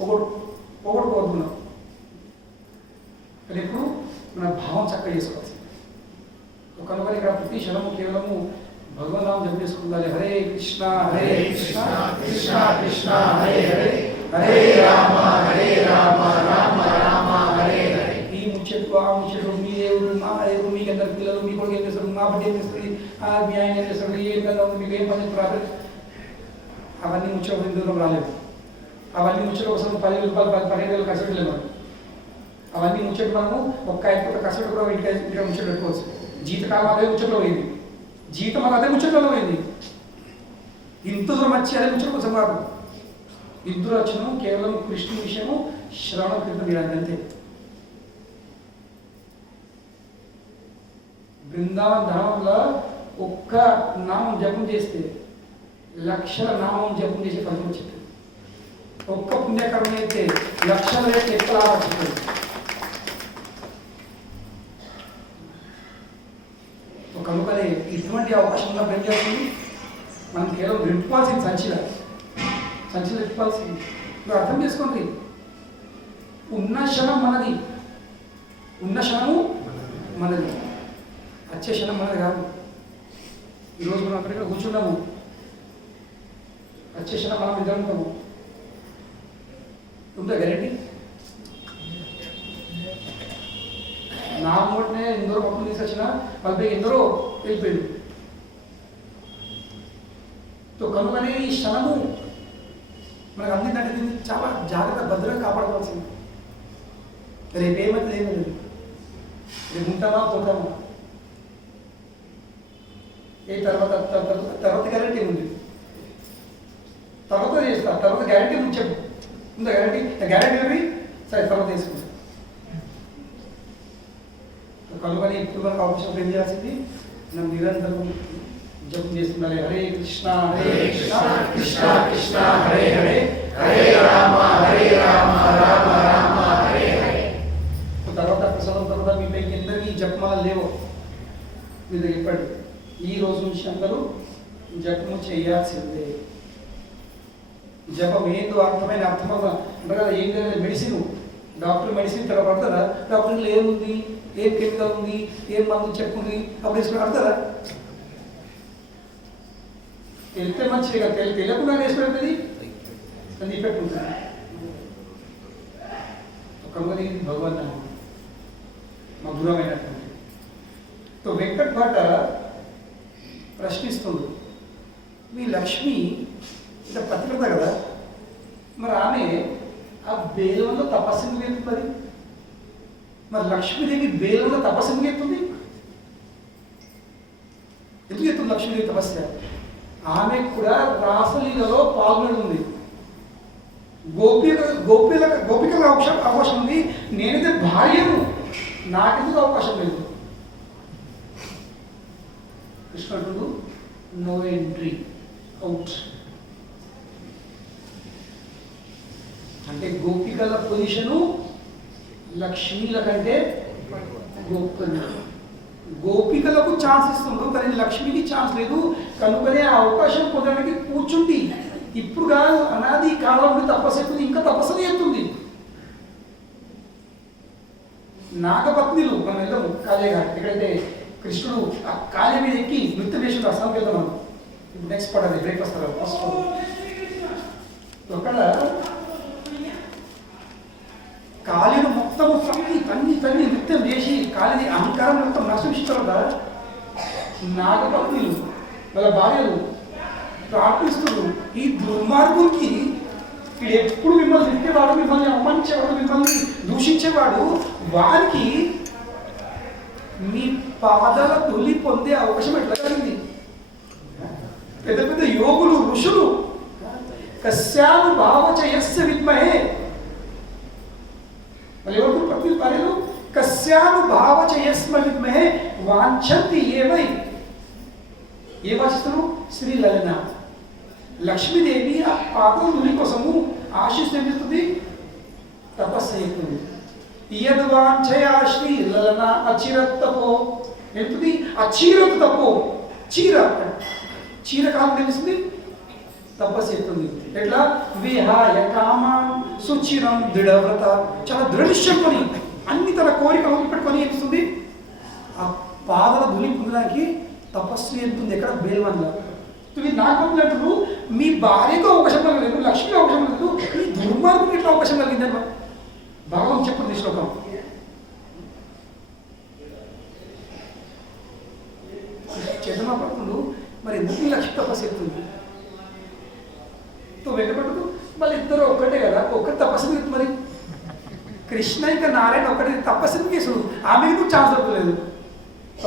పోగొట్టుకోవద్దున్నాం. కానీ ఎప్పుడు మన భావం చక్కగా చేసుకోవాల్సింది. కనుక ఇక్కడ ప్రతి క్షణము కేవలము భగవన్నామం జపం చేసుకుందాలి. హరే కృష్ణ కృష్ణ కృష్ణ హరే హరే, హరే రామ రామ రామ హరే హరే. ఈ ముచ్చట్లు ఆ ముచ్చట్లు, మీ దేవుడు మా దేవుడు, మీకు ఎందరు పిల్లలు, మీ కొడుకు ఏం చేస్తారు, మా బిడ్డ ఏం చేస్తుంది, మీ ఆయన ఏం చేస్తారు, ఏ విధంగా ఉంది, మీకు ఏం పని చేస్తారు, అవన్నీ ముచ్చట్లు దూరం రాలేదు. అవన్నీ ముచ్చట్ల కోసం 10,000 రూపాయలు 15,000 కసరట్లు లేవు. అవన్నీ ముచ్చట్లు మనము ఒక్క కసరట్టు కూడా ఇంటికి ముచ్చట్లు పెట్టుకోవచ్చు. జీతకాలం అదే ముచ్చట్లో పోయింది, జీతం అదే ముచ్చట్లలో పోయింది. ఇంత దూరం వచ్చి అదే ముచ్చట కోసం కాదు. ఇద్దరు వచ్చను కేవలం కృష్ణ విషయము శ్రవణ కీర్తన చేయడానికి అంతే. బృందావన ధామంలో ఒక్క నామం జపం చేస్తే లక్షల నామం జపం చేసే ఫలితం వచ్చింది. ఒక్క పుణ్యకర్మ అయితే లక్షల రేట్లు ఎక్కువ వచ్చింది. కనుకనే ఇటువంటి అవకాశం ఉన్నప్పుడు ఏం చేస్తుంది, మనం కేవలం విప్పుకోవాల్సింది సంచిలో విప్పుకోవాల్సింది. మీరు అర్థం చేసుకోండి, ఉన్న క్షణం మనది, ఉన్న క్షణము మనది, వచ్చే క్షణం మనది కాదు. ఈరోజు మనం అక్కడిక్కడ కూర్చున్నాము, వచ్చేసిన మనం ఇద్దరం ఉంటాము. ఉందా గ్యారెంటీ? నా మూటనే ఎందరో పప్పులు తీసుకొచ్చిన వాళ్ళపై ఎందరో వెళ్ళిపోయాడు. కనుకనే ఈ క్షణము మనకు అందిందంటే దీన్ని చాలా జాగ్రత్త భద్రంగా కాపాడుకోవాల్సింది. రేపేమైతే ఏమీ లేదు, రేపు ఉంటామా పోతామా, ఏ తర్వాత తర్వాత గ్యారంటీ ఉంది, తర్వాత చేస్తా, తర్వాత గ్యారంటీ ఉంది. చెప్పు ఉందా గ్యారంటీ? గ్యారంటీ ఏమి సరే తర్వాత తీసుకుంటా. కనుకని ఇప్పుడు మనకు అవకాశం ఏం చేయాల్సింది, మనం నిరంతరం జపం చేస్తున్నారు. హరే కృష్ణ హరే కృష్ణ కృష్ణ కృష్ణ హరే హరే హరే రామ రామ రామ హరే హరే. తర్వాత ప్రసాదం తర్వాత మీ పైకి ఎందరికీ జపమాల లేవు మీరు చెప్పండి. ఈ రోజు నుంచి అందరూ జపము చేయాల్సిందే. జపం ఏందో అర్థమైన అర్థమవుతా అంటే కదా. ఏం లేదు, మెడిసిన్ డాక్టర్ మెడిసిన్ తర్వాత పడతారా? డాక్టర్లు ఏముంది, ఏం కెమికల్ ఉంది, ఏం మందు చెప్పుంది అప్పుడు వేసుకుని పడతారా? తెలితే మంచిది కదా, తెలియకుండా వేసుకునేది అది ఇఫెక్ట్ ఉంటుంది. కనుగొని భగవాన్ మధురమైనటువంటి వెంకట్ భట్ ప్రశ్నిస్తుంది, మీ లక్ష్మి ఇంత పతివ్రత కదా, మరి ఆమె ఆ బేలంలో తపస్సు ఎందుకు ఎత్తుతుంది? మరి లక్ష్మీదేవి బేలంలో తపస్సు ఎందుకు ఎత్తుంది? ఎందుకు ఎత్తుంది లక్ష్మీదేవి తపస్సు? ఆమె కూడా రాసలీలలో పాల్గొంది. గోపికల అవకాశం ఉంది. నేనైతే భార్యను, నాకెందుకు అవకాశం లేదు? కృష్ణుడు నో ఎంట్రీ అవుట్ అంటే గోపికల పొజిషను లక్ష్మీల కంటే గొప్పది. గోపికలకు ఛాన్స్ ఇస్తుండ్రు కానీ లక్ష్మికి ఛాన్స్ లేదు. కనుకనే ఆ అవకాశం పొందడానికి కూర్చుంది. ఇప్పుడు కాదు, అనాది కాలం నుండి తపస్సు ఎత్తుంది, ఇంకా తపస్సునే ఎత్తుంది. నాగపత్నిలు మనం వెళ్దాము కాళీఘాట్, ఎక్కడైతే కృష్ణుడు ఆ కాళీ మీద ఎక్కి నృత్యం చేసి అస్సాంకి వెళ్దాం మనం. నెక్స్ట్ పడది బ్రేక్ఫాస్ట్ ఫస్ట్ అక్కడ కాళీను మొత్తము తన్ని నృత్యం చేసి కాళీని అహంకారం మొత్తం నశించుతారు కదా. నాగపత్నిలు వాళ్ళ భార్యలు ప్రార్థిస్తున్నారు, ఈ దుర్మార్గునికి వీడు ఎప్పుడు మిమ్మల్ని తిట్టేవాడు, మిమ్మల్ని అవమానించేవాడు, మిమ్మల్ని దూషించేవాడు, వారికి మీ పాదాల తొలి పొందే అవకాశం ఎట్లా కలిగింది? పెద్ద పెద్ద యోగులు ఋషులు కస్యానుభావచయస్య విద్మహే, మళ్ళీ ఎవరు పత్ని భార్యలు కస్యానుభావచయస్మ విద్మహే వాంఛంతి ఏవై ఏ వాచిస్తారు? శ్రీ లలిత లక్ష్మీదేవి ఆ పాపం దుని కోసము ఆశిస్తూ ఏం చేస్తుంది? తపస్సు చేస్తుంది. యద్వాంఛయా శ్రీ లలన అచిరత్ తపో ఎంతుంది? అచిరత్ తపో చీర కాలం తెలుస్తుంది, తపస్సు చేస్తుంది. ఎట్లా? విహాయ కామాన్ సుచిరం దృఢవ్రత, చాలా దృఢనిశ్చయం అన్ని తన కోరికలు పెట్టుకొని ఏమిస్తుంది? ఆ పాదల ధుని పొందడానికి తపస్సు చేస్తుంది. ఎక్కడ? బేల్వన్లా. మీరు నాకు అంటున్నారు, మీ భార్యకు అవకాశం కలగలేదు, లక్ష్మికి అవకాశం కలగలేదు, మీ దుర్మార్గునికి ఎట్లా అవకాశం కలిగిందని భగవాన్ చెప్పింది శ్లోకం. చంద్రమా పడుతుంది, మరి ఎందుకు లక్ష్మి తపస్సు చేస్తుంది? వెంకటపడుతూ మళ్ళీ ఇద్దరు ఒక్కటే కదా, ఒక్కటి తపస్సు చేస్తుంది. మరి కృష్ణ ఇంకా నారాయణ ఒక్కటి తపస్సు చేసుడు, ఆమెకి నువ్వు ఛాన్స్ దొరకలేదు.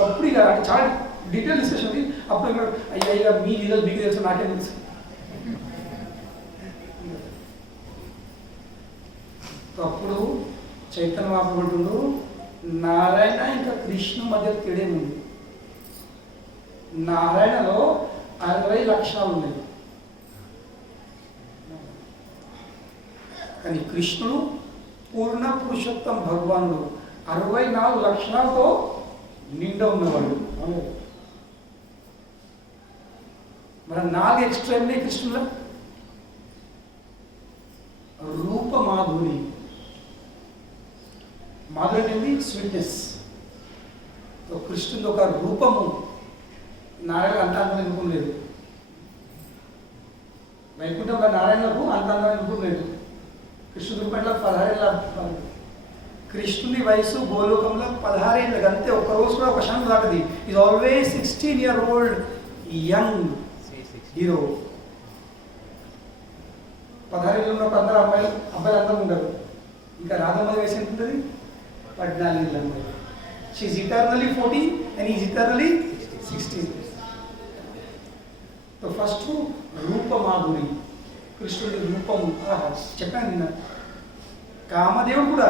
అప్పుడు ఇక చాలా డీటెయిల్ డిస్కషన్ ఉంది. అప్పుడు ఇంకా అయ్యా మీ లీగల్ మీకు తెలుసు, నాకేం తెలుసు. అప్పుడు చైతన్య మహాప్రభుడు నారాయణ ఇంకా కృష్ణ మధ్య తేడే ఉంది. నారాయణలో 60 లక్షణాలు ఉన్నాయి, కానీ కృష్ణుడు పూర్ణ పురుషోత్తం భగవానుడు 64 లక్షణాలతో నిండా ఉన్నవాడు. మన 4 ఎక్స్ట్రా ఉన్నాయి కృష్ణుల. రూప మాధురి, మాధురి అనేది స్వీట్నెస్. కృష్ణుడు ఒక రూపము నారాయణ అంతా ఎందుకు లేదు. వైకుంఠంలో నారాయణకు అంత అందమైన రూపం లేదు. కృష్ణుడి రూపంలో 16 ఏళ్ళ కృష్ణుని వయసు గోలోకంలో 16 ఏళ్ళకి అంతే. ఒక్కరోజు కూడా ఒక క్షణం దాటది. Is always 16-year-old young hero. 16 ఏళ్ళు ఉన్నప్పుడు అందరూ అబ్బాయిలు అందరూ ఉండరు. ఇంకా రాధమ్మ వయసు ఎంత ఉంటుంది? 14 ఏళ్ళ అమ్మాయి. She eternally 14 and is eternally 16. First రూపమాధురి, కృష్ణుడి రూపము. చెప్పాను నిన్న, కామదేవుడు కూడా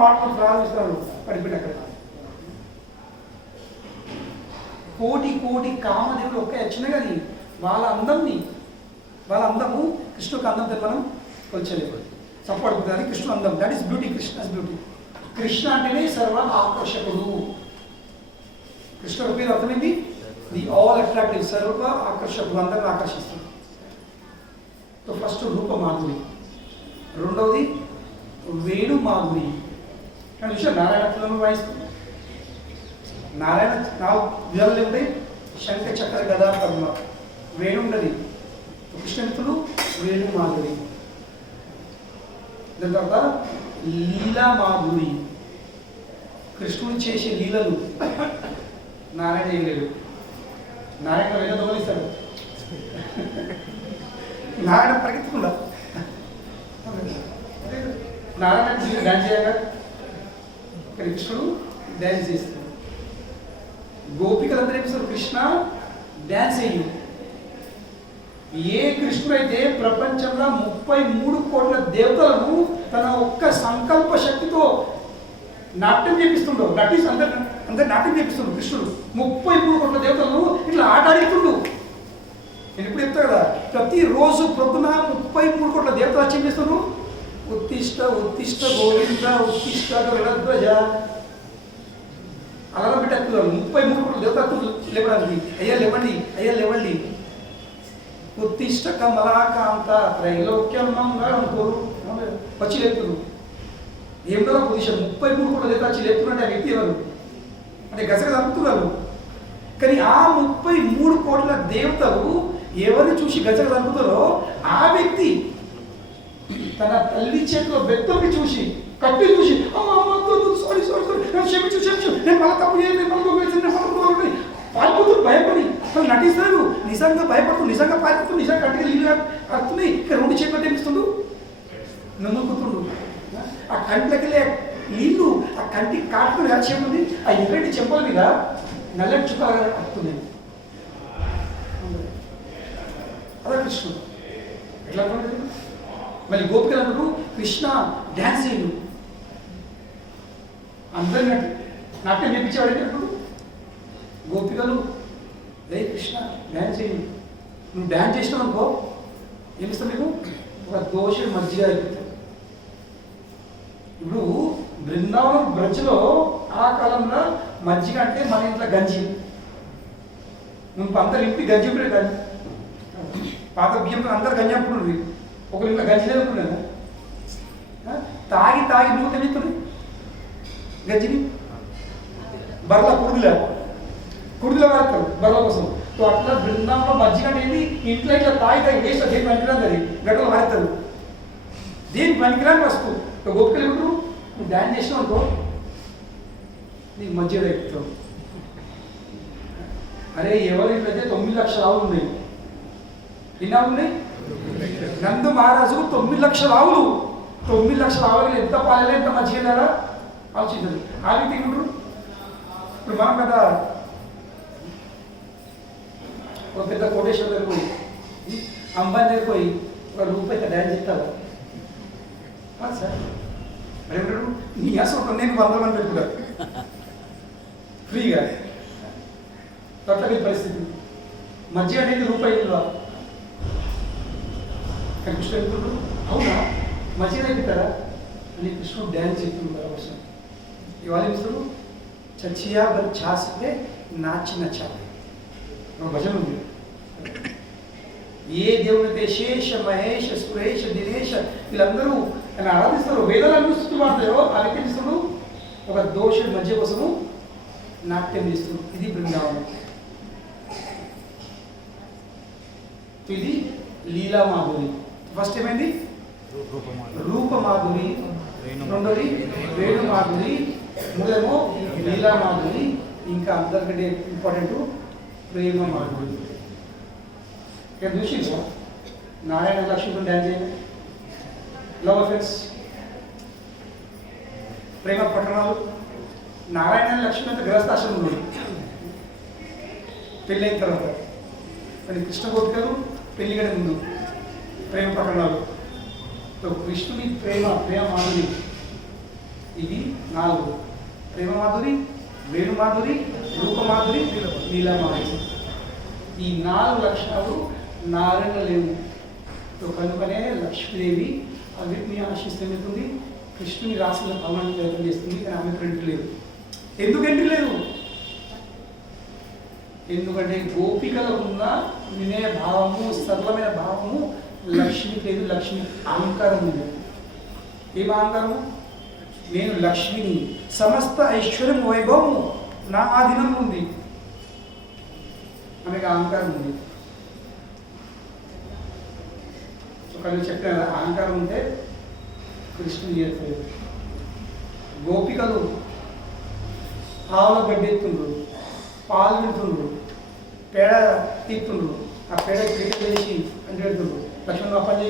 మాటలు ప్రారంభిస్తున్నాడు. పడిపోయి అక్కడ కోటి కామదేవుడు ఒక్క వచ్చిన కానీ వాళ్ళ అందము కృష్ణుడికి అందంతో మనం కొలిచలేదు. సపోర్ట్ కృష్ణుడు అందం, that is beauty, Krishna's beauty. Krishna అంటేనే సర్వ ఆకర్షకుడు. కృష్ణుడి పేరు అర్థమైంది, ది ఆల్ అట్రాక్టివ్, సర్వ ఆకర్షకుడు, అందరిని ఆకర్షిస్తుంది. ఫస్ట్ రూపమాధురి. రెండవది వేణు మాధురి. కానీ విషయం నారాయణ వాయిస్తుంది. నారాయణ 4 విధాలు ఉంటాయి, శంఖ చక్ర గదా పద్మ. వేణు ఉన్నది, కృష్ణుడు వేణు మాధురి. దాని తర్వాత లీలా మాధురి. కృష్ణుడు చేసే లీలలు నారాయణ చేయలేడు. నారాయణ వేద దొంగలిస్తాడు. నారాయణ పరిగెత్తుకుండా నారాయణ డ్యాన్స్ చేయగా కృష్ణుడు డ్యాన్స్ చేస్తాడు. గోపికలందరూ ఏమిస్తారు? కృష్ణ డ్యాన్స్ చెయ్యి. ఏ కృష్ణుడు అయితే ప్రపంచంలో 33 కోట్ల దేవతలను తన ఒక్క సంకల్ప శక్తితో నాట్యం చేపిస్తుండో, నటిస్ అందరు నాట్యం చేపిస్తుండు కృష్ణుడు. 33 కోట్ల దేవతలను ఇట్లా ఆట ఆడిస్తుండు. నేను ఇప్పుడు చెప్తా కదా, ప్రతిరోజు ప్రొద్దున 33 కోట్ల దేవతలు వచ్చి ఏం చేస్తాను? ఉత్తిష్ట ఉత్తిష్ట గోవింద ఉత్తిష్ట గరుడధ్వజ అలా పెట్టేస్తున్నారు. 33 కోట్ల దేవతలు లేవడానికి. అయ్యా లేవండి, అయ్యా లేవండి. ఉత్తిష్ట కమలాకాంత త్రైలోక్యం మంగళం కోరు వచ్చి లేపుతున్నారు. ఏమిటో పొజిషన్ 33 కోట్ల దేవతలు వచ్చి లేపుతున్నట్టు ఆ వ్యక్తి ఎవరు అంటే గసగా చంపుతున్నారు. కానీ ఆ 33 కోట్ల దేవతలు ఎవరిని చూసి గజగ చంపుతారో ఆ వ్యక్తి తన తల్లి చేతిలో బెత్తని చూసి, కప్పి చూసి, సారీ క్షమించు, నేను మళ్ళీ తప్పు చేయలేదు, పారిపోతూ భయపడి వాళ్ళు నటిస్తారు. నిజంగా భయపడుతూ, నిజంగా పారిపోతూ, నిజంగా కట్టిగా నీళ్ళు కడుతున్నాయి. ఇక్కడ 2 చేతులు తెప్పిస్తుండు, నమ్ముకుతుండు. ఆ కంట్లకెళ్ళే నీళ్ళు ఆ కంటికి కాటుకుని అరిచేముంది. ఆ ఎర్రటి చెంపల మీద నల్లటి చుక్కలు కడుతున్నాయి. అదే కృష్ణుడు ఎట్లా అనుకుంటుంది? మళ్ళీ గోపికలు అంటారు కృష్ణ డ్యాన్స్ చేయను. అందరి నాట్యం నేర్పించేవాడు ఏంటప్పుడు గోపికలు, రే కృష్ణ డ్యాన్స్ చేయను. నువ్వు డ్యాన్స్ చేసినావు అనుకో ఏమిస్తావు? నీకు ఒక దోషుడు మజ్జిగ అయిపోతావు. ఇప్పుడు బృందావనం బ్రజ్లో ఆ కాలంలో మజ్జిగ అంటే మన ఇంట్లో గంజి. నువ్వు అందరి ఇంటి గంజి ఉంటే గంజి, పాత బియ్యంతో అందరు గంజి అనుకుంటుంది. ఒకరి ఇంట్లో గంజి లేదనుకున్నాను. తాగి నువ్వు తెచ్చుకుని గంజిని బర్ల కుడిదిలో వాడతారు బర్ల కోసం. సో అట్లా బృందాంలో మజ్జిగ అనేది ఇంట్లో ఇట్లా తాగి వేస్ట్ దేని పనికిరాదు. అది గడ్డలు వాడతారు, దేని పనికిరాని వస్తువు. గోపికలు ఏమంటారు? నువ్వు డ్యాన్స్ చేసినావు అనుకో నీకు మజ్జిగ ఎక్కుతావు. అరే ఎవరింట్లయితే 9 లక్షల ఆవులు ఉన్నాయి. ఎన్ని ఆవులు ఉన్నాయి? నందు మహారాజుకు 9 లక్షల ఆవులు. 9 లక్షల ఆవులు ఎంత పాలే, ఎంత మజ్జిగ ఆలోచించారు. ఆ వ్యక్తి ఏమంటారు? ఇప్పుడు మనం కదా ఒక పెద్ద కోటేశ్వర దగ్గర పోయి, అంబానీ దగ్గర పోయి ₹1 డ్యాన్స్ చెప్తారు సార్. అదేమంటాడు? నీ అసలు నేను 100 మంది పెట్టుకుంటా ఫ్రీగా. తొట్టకి పరిస్థితి మధ్య అనేది ₹1 కానీ కృష్ణుడు ఎందుకుంటాడు? అవునా మధ్య అయిపోతారా అని కృష్ణుడు డ్యాన్స్ చెప్తుంటారు. అవసరం ఇవాళ ఇస్తారు చచ్చియా ఛాస్తే నాచిన చాపే భజన ఉంది. ఏ దేవుడైతే శేష మహేష సురేష దినేష వీళ్ళందరూ ఆయన ఆరాధిస్తారు, వేదాలు అనిపిస్తూ మాట్లాడతారో ఆ వ్యక్తి ఇస్తాడు ఒక దోషుడి మధ్య కోసము నాట్యం చేస్తుంది. ఇది బృందావనం. ఇది లీలా మాధురి. ఫస్ట్ ఏమైంది? రూపమాధురి. రెండోది వేణు మాధురి. మూడేమో లీలా మాధురి. ఇంకా అందరికంటే ఇంపార్టెంట్ ప్రేమ మాధురి. ఇక్కడ చూసి నారాయణ లక్ష్మీతో డ్యాన్స్ చేయండి. లవ్ అఫేర్స్, ప్రేమ పట్టణాలు. నారాయణ లక్ష్మీ అంతా గృహస్థాశ్రమంలో పెళ్ళైన తర్వాత, కానీ కృష్ణ గోపికలు పెళ్లి కంటే ముందు ప్రేమ పట్టణాలు. కృష్ణుని ప్రేమ మాధురి. ఇది 4. ప్రేమ మాధురి, వేణు మాధురి, రూపమాధురి, లీలా మాధురి. ఈ 4 లక్షణాలు నారాయణ లేవు. కనుకనే లక్ష్మీదేవి అవిటిని ఆశిస్తుంది, కృష్ణుని రాసిన ఫలాన్ని ప్రయత్నం చేస్తుంది, కానీ ఆమె ఎంట్రీ లేదు. ఎందుకు ఎంట్రీ లేదు? ఎందుకంటే గోపికలో ఉన్న వినయ భావము, సరళమైన భావము లక్ష్మికి లేదు. లక్ష్మి అహంకారం ఉంది. ఏం అహంకారము? నేను లక్ష్మిని, సమస్త ఐశ్వర్యం వైభవము నా ఆధీనం ఉంది. ఆమెకు అహంకారం ఉంది. ఒకళ్ళు చెప్పిన అహంకారం ఉంటే కృష్ణుని చేరుకోలేదు. గోపికలు ఆవుల గడ్డెత్తుండ్రు, పాలు విడుతుండ్రు, పేడ తీస్తుండ్రు. ఆ పేడ క్రికెట్ వేసి అంటే పెడుతుండ్రు. లక్ష్మణ్ అప్పని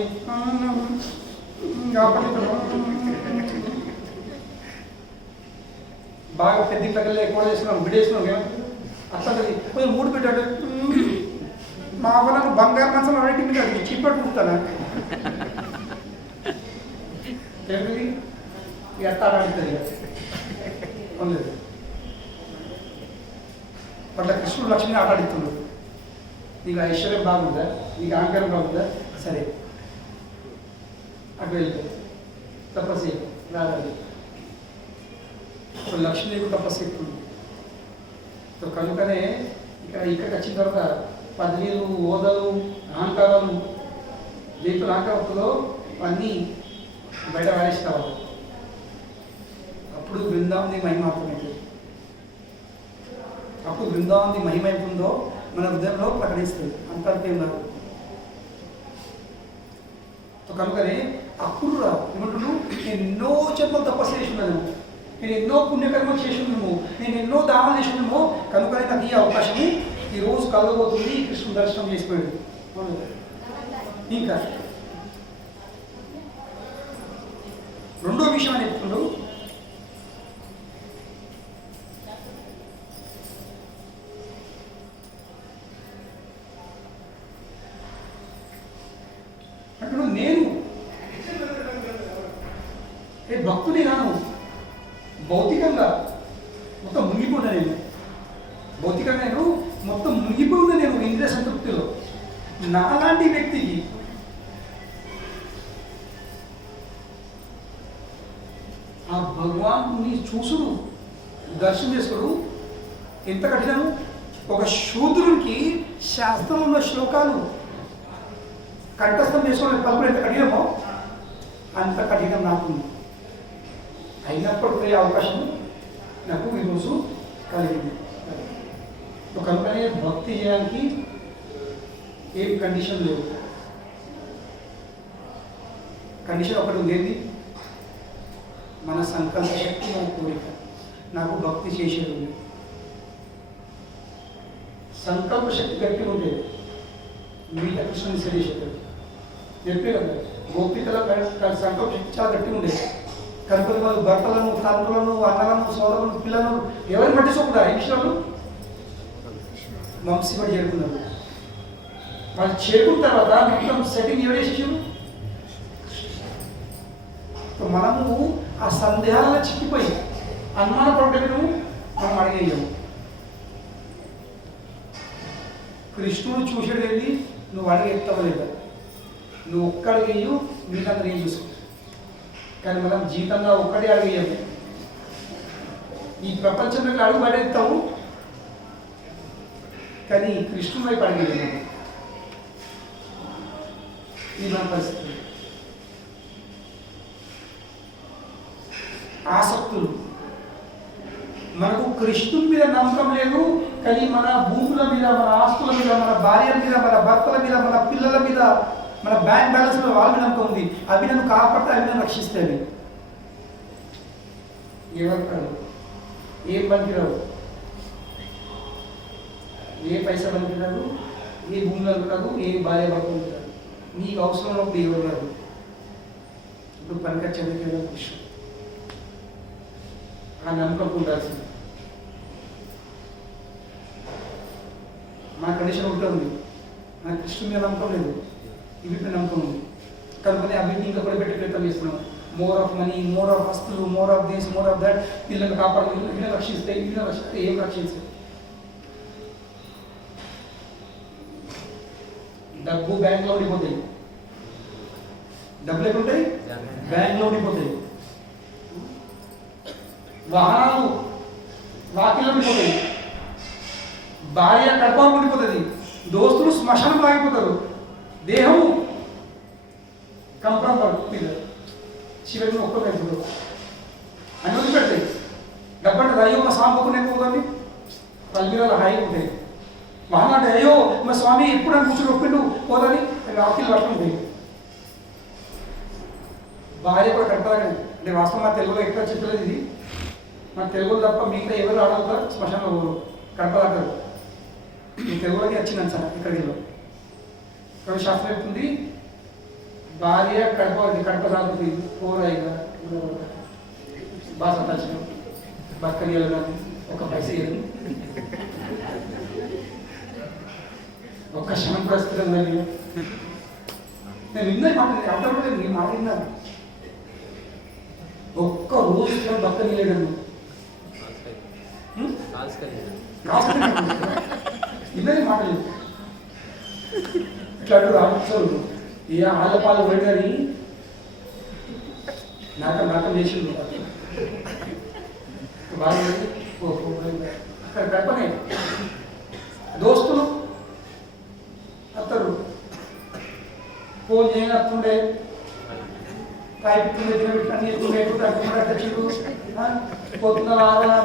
బాగా పెద్ద పిల్లలు ఎక్కువ చేస్తున్నాం, బిడేస్తున్నాం. ఏమంటారు అట్లా కొంచెం 3 పెట్టాడు. మా వల్ల బంగారు మంచం అన్నింటి మీద చీపట్టు పుడతానా ఏమిటి ఎట్లా అడుగుతుంది లేదు. అట్లా కృష్ణుడు లక్ష్మిని ఆటాడుతున్నాడు. నీకు ఐశ్వర్యం బాగుందా, నీకు అహంకారం బాగుందా, సరే అటు వెళ్తే తపస్సు రావాలి. ఇప్పుడు లక్ష్మీదేవి తపస్సు ఎక్కుంది. కనుకనే ఇక్కడికి వచ్చిన తర్వాత పదవీలు, హోదాలు, అహంకారాలు, దీంతో అహంకారంలో అన్నీ బయట వాడేస్తావు. అప్పుడు బృందావని మహిమ అవుతుంది. అప్పుడు బృందావని మహిమ అవుతుందో మన హృదయంలో ప్రకటిస్తుంది. అంతేం రాదు. కనుకనే అప్పుడు ఏమంటున్నాను, నేను ఎన్నో జన్మలు తపస్సు చేస్తున్నాను, నేను ఎన్నో పుణ్యకర్మలు చేస్తున్నాము, నేను ఎన్నో దానాలు చేస్తున్నాము. కనుకనే నాకు ఈ అవకాశము ఈరోజు కలగబోతుంది. కృష్ణుని దర్శనం చేసిపోయాడు. ఇంకా రెండో విషయం అని చెప్తున్నాడు. అక్కడ నేను భక్తుని నాను భౌతికంగా మొత్తం మునిగిపోయినా, నేను భౌతికంగా నేను మొత్తం మునిగిపోయిన, నేను ఇంద్రియ సంతృప్తిలో. నాలాంటి వ్యక్తికి ఆ భగవాన్ని చూసుడు, దర్శనం చేసుకుడు ఎంత కఠినము. ఒక శూద్రునికి శాస్త్రంలో ఉన్న శ్లోకాలు కంఠస్థం చేసుకోవడానికి పలుకులు ఎంత కఠినమో అంత కఠినం నాకు అయినప్పుడు పోయే అవకాశం నాకు ఈరోజు కలిగింది. కనుకనే భక్తి చేయడానికి ఏం కండిషన్ లేవు. కండిషన్ ఒకటి ఉండేది, మన సంకల్ప శక్తి, మన కోరిక. నాకు భక్తి చేసేది ఉంది. సంకల్ప శక్తి గట్టి ఉండేది. మిగతా కృష్ణుని శరీరం చెప్పే కదా, గోపికల సంకల్ప శక్తి చాలా గట్టి ఉండేది. కనుక వాళ్ళు భర్తలను, తండ్రులను, అన్నలను, సోదరులను, పిల్లలను ఎవరిని పట్టించుకుంటారు? ఈ విషయంలో వంశీపడి చేరుకున్నారు. వాళ్ళు చేరుకున్న తర్వాత మొత్తం సెట్టింగ్ ఎవరేసారు? మనము ఆ సందేహాలను చిక్కిపోయి అనుమానపడటం మనం అడిగేయము. కృష్ణుడు చూసాడు వెళ్ళి నువ్వు అడిగెత్తవలేదా, నువ్వు ఒక్క అడిగేయు, మీకందరూ ఏం చూసుకో. కానీ మనం జీవితంగా ఒక్కడే అడిగేయము. ఈ ప్రపంచంలో అడుగు పడేస్తాము, కానీ కృష్ణుని వైపు అడిగేయము. ఇది మన పరిస్థితి. ఆసక్తులు, మనకు కృష్ణుని మీద నమ్మకం లేదు, కానీ మన భూముల మీద, మన ఆస్తుల మీద, మన భార్యల మీద, మన భర్తల మీద, మన పిల్లల మీద, మన బ్యాంక్ బ్యాలెన్స్ మీద వాళ్ళ మీద నమ్మకం ఉంది. అవి నన్ను కాపాడితే, అవి నన్ను రక్షిస్తాయి. ఎవరు ఏం పనికిరావు, ఏ పైసా పనికిరాదు, ఏ భూములు కాదు, ఏ భార్య భర్తలు కాదు. నీకు అవసరం ఉన్నప్పుడు ఎవరు కాదు. ఇప్పుడు పనికొచ్చేందుకు విషయం ఆ నమ్మకం ఉండాల్సింది. మా కండిషన్ ఉంటుంది, నాకు కృష్ణ మీద నమ్మకం లేదు, ఇవి నమ్మకం ఉంది. కనుకనే అభివృద్ధి ఇంకా కూడా పెట్టి ప్రయత్నం చేస్తున్నాం. More of money, more of వస్తువులు, more of this, more of that. వీళ్ళని కాపాడాలి, వీళ్ళని రక్షిస్తే, వీళ్ళని రక్షిస్తే ఏం రక్షించాలి? డబ్బు బ్యాంక్లో ఉండిపోతాయి, డబ్బులు ఎక్కడుంటాయి? బ్యాంక్లో ఉండిపోతాయి. వాహనాలు వాకిల్లో ఉండిపోతాయి, భార్య కడప ఉండిపోతుంది, దోస్తులు శ్మశానం ఆగిపోతారు, దేహం కంపరం పిల్లలు శివుడిని ఒక్కరు అని వదిలిపెడతాయి. డబ్బంటే అయ్యో మా స్వామి ఒక్కనే పోతుంది, పల్మీరాలు హాయిగా ఉంటాయి. వాహనం అంటే అయ్యో మా స్వామి ఎప్పుడు అని కూర్చొని ఒప్పిండు పోదని అవి ఆకిలు పట్టుకుంటాయి. భార్య కూడా కడతారు. అంటే వాస్తవం మా తెలుగులో ఎక్కడ చెప్పలేదు ఇది. మన తెలుగులో తప్ప మిగతా ఎవరు ఆడవుతారు శ్మశానంలో కడపదంటారు. ఈ తెలుగులోకి వచ్చిందని సార్ ఇక్కడికి కవి శాస్త్రం చెప్తుంది, భార్య కడప సాగుతుంది పోరాయిగా బాగా సంతోషం బక్కని వెళ్ళడానికి ఒక పైస ఒక్క క్షణం పరిస్థితి ఉందని నేను విన్నా మాట అర్థం నీ మాట విన్నాను. ఒక్క రోజు బక్కని వెళ్ళాను విన్నది మాట లేదు. ఇట్లా రాదు ఏ ఆలపాలు పడినని నాకం చేసింది అక్కడ గడపనే దోస్తులు అత్తరు ఫోన్ చేయని అత్తుండే కాయపిట్టుండే తినబెట్టి ఎత్తుండే పొద్దున్న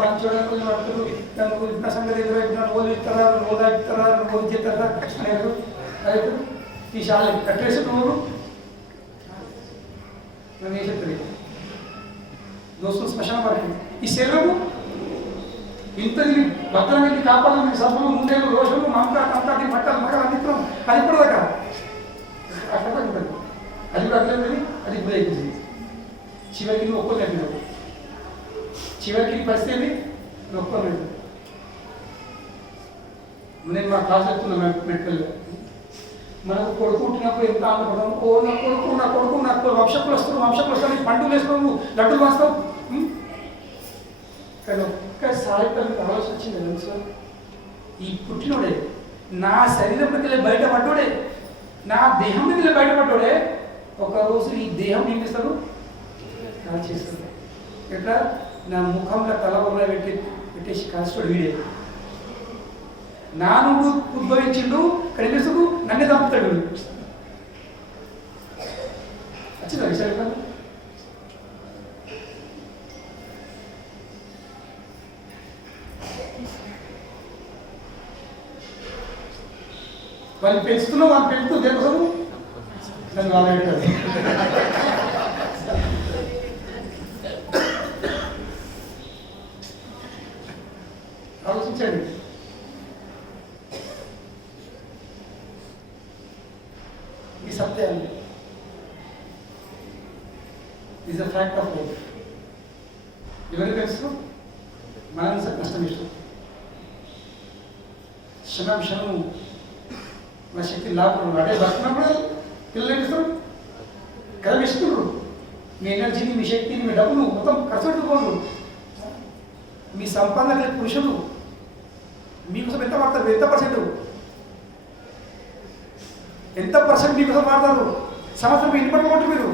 మంచోడ పడుతులు నన్ను సంగతి ఎదురైపుతున్నాను, ఓలు ఇస్తారా, ఓదా ఇస్తారా, ఓలు చేస్తారా అనేది రైతు ఈ శాల కట్టేసి నువ్వు నన్ను ఏం చెప్తుంది దోస్తులు శ్మశానం వరకు ఈ శరీరము ఇంత భద్రాన్ని కాపాడాలని సభలు ముందేలు రోషము మమతా కంతాన్ని పట్టాలి మగలు అందిస్తున్నాం. అది ఇప్పుడు దాకా అక్కడ ఉంటుంది. అది కూడా అట్లేదు, అది ఇప్పుడు అయిపోయింది. చివరికి నువ్వు ఒక్కరు లేపినావు, చివరికి పరిస్థితి నువ్వు ఒక్కరు లేదు. నేను మా క్లాస్ చెప్తున్నా మెడికల్, మనకు కొడుకు పుట్టినప్పుడు ఎంత ఆనందపడము. ఓ నా కొడుకు నాకు వంశకులు వస్తారు పండుగలు వేసుకోవు, లడ్డూలు వేస్తావు. కానీ ఒక్కసారి తనకు ఆలోచన వచ్చింది తెలుసు, ఈ పుట్టినోడే నా శరీరం దగ్గర బయటపడ్డోడే, నా దేహం దగ్గర బయటపడ్డోడే ఒకరోజు ఈ దేహం ఏం చేస్తాడు, కాల్ చేస్తాడు. ఎట్లా నా ముఖంలో తల పెట్టేసి కాల్చుకోడు వీడే. నా నుండి ఉద్భవించిండు, కనిపిస్తుడు, నన్నే చంపుతాడు. వచ్చిందా విషయం? వాళ్ళు పెంచుతున్నావు, వాళ్ళు పెంచుతూ దేనికోసం నన్ను వాళ్ళ ఆలోచించండి. ఈ సత్యాన్ని is a fact of life. ఎవరికి తెలుసు మన నష్టం ఇష్టం. క్షణం మన శక్తి లాభం అదే బతుకున్నప్పుడు పిల్లలు ఏమిస్తారు కదా, ఇస్తున్నారు. మీ ఎనర్జీని, మీ శక్తిని, మీ డబ్బును మొత్తం ఖర్చు పెట్టుకోండు. మీ సంపాదన పురుషులు మీకోసం ఎంత వాడతారు? ఎంత పర్సెంట్ మీకోసం వాడతారు? సంవత్సరం ఎన్ని పట్ల కొట్టు మీరు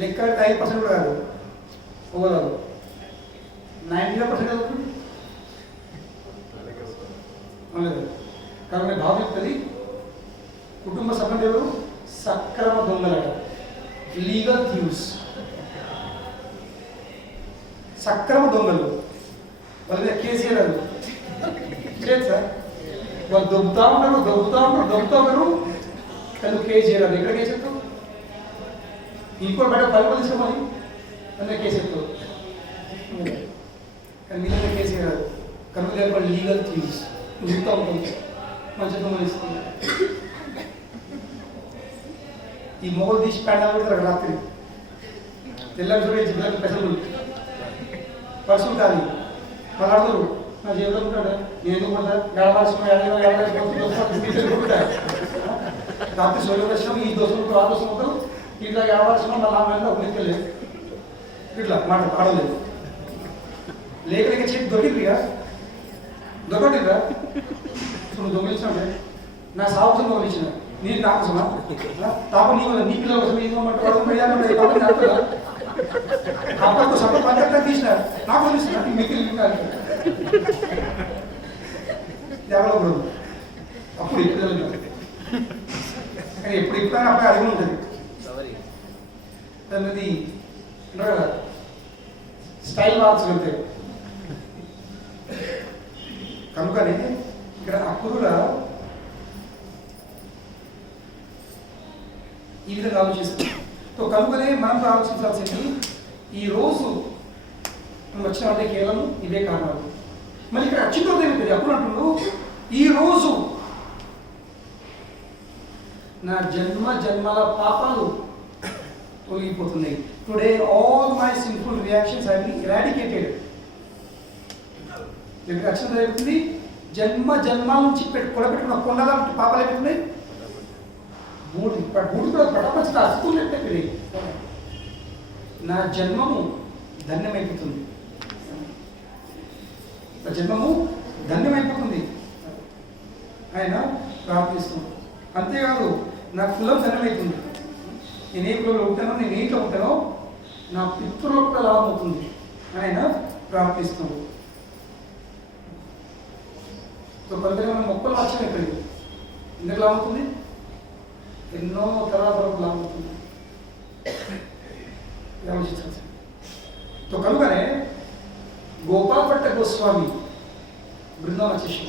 లెక్క 5% కూడా కాదు, ఓవరాల్ 90% అవుతుంది. కాబట్టి భావం చెప్తుంది, కుటుంబ సభ్యులు సక్రమ దొంగలట, లీగల్ థీవ్స్. సక్రమ దొంగలు వాళ్ళ కేసీఆర్ లేదు సార్, వాళ్ళు దొబ్బుతా ఉంటారు కానీ నువ్వు కేసు చేయరాదు. ఎక్కడ కేసు ఎత్తావు? ఇంకో బయట 10 మంది తీసుకోమని అందులో కేసు ఎత్తావు. కానీ మీ దగ్గర కేసు చేయరాదు. కనుక దగ్గర లీగల్ థింగ్స్ దొరుకుతూ ఉంటుంది. మంచిగా గమనిస్తుంది. ఈ మొగలు తీసి ప్యాండాలు పెడతారు రాత్రి. తెల్లని చూడేసి పిల్లలకి పెసలు పర్సులు కాదు మాట్లాడతారు. నా జీవితం ఉంటాడు నేను కూడా రాత్రి సోలు వచ్చినాం ఈ దోశలు ఆ దోశలు ఉంటారు ఇట్లా ఏడవలసిన మళ్ళీ ఆమె ఒక నిక్కలేదు ఇట్లా మాట ఆడలేదు. లేక లేక చెప్పి దొరికిందిగా దొరకటిగా నువ్వు దొంగిలించినాడే నా సాగుసం దొంగిలించిన నేను నాకోసమా తాప నీ పిల్లల కోసం ఏమో అప్పటికి సపోర్ట్ పద్ధతిగా తీసిన నాకు తెలుసు మిగిలిన డెవలప్ అప్పుడు పిల్లలు కానీ ఎప్పుడైనా అప్పుడు అడిగి ఉంటుంది. దానిది స్టైల్ మార్క్స్ వెళ్తాయి. కనుకనే ఇక్కడ అప్పుడుగా ఈ విధంగా ఆలోచిస్తుంది. సో కనుకనే మనం ఆలోచించాల్సింది ఈ రోజు మనం వచ్చినామంటే కేవలం ఇవే కారణాలు. మళ్ళీ ఇక్కడ అచ్చుతో ఏమిటి అప్పుడు అంటుండు ఈ రోజు నా జన్మల పాపాలు తొలగిపోతున్నాయి. Today all my simple reactions have been eradicated. ఇక్కడ అచ్చుతో ఏమిటి జన్మాల నుంచి కొడబెట్టుకున్న కొండల పాపాలు ఏమిటి బూటి కూడా పటపచ్చిన అస్తున్నట్టే నా జన్మము ధన్యమైపోతుంది. నా జన్మము ధన్యమైపోతుంది ఆయన ప్రార్థిస్తున్నాడు. అంతేకాదు నా కులం ధన్యమవుతుంది. నేను ఏ కులంలో ఉంటానో నేను ఏంటో ఉంటానో నా పితృలకు కూడా లాభం అవుతుంది ఆయన ప్రార్థిస్తున్నాడు. సో కొంతమంది మనం మొక్కలు వచ్చాం ఇక్కడికి ఎందుకు లాభం అవుతుంది? ఎన్నో తరాల వరకు లాభం అవుతుంది. तो కనుకనే గోపాల్ భట్ట గోస్వామి బృందావన వచ్చేసి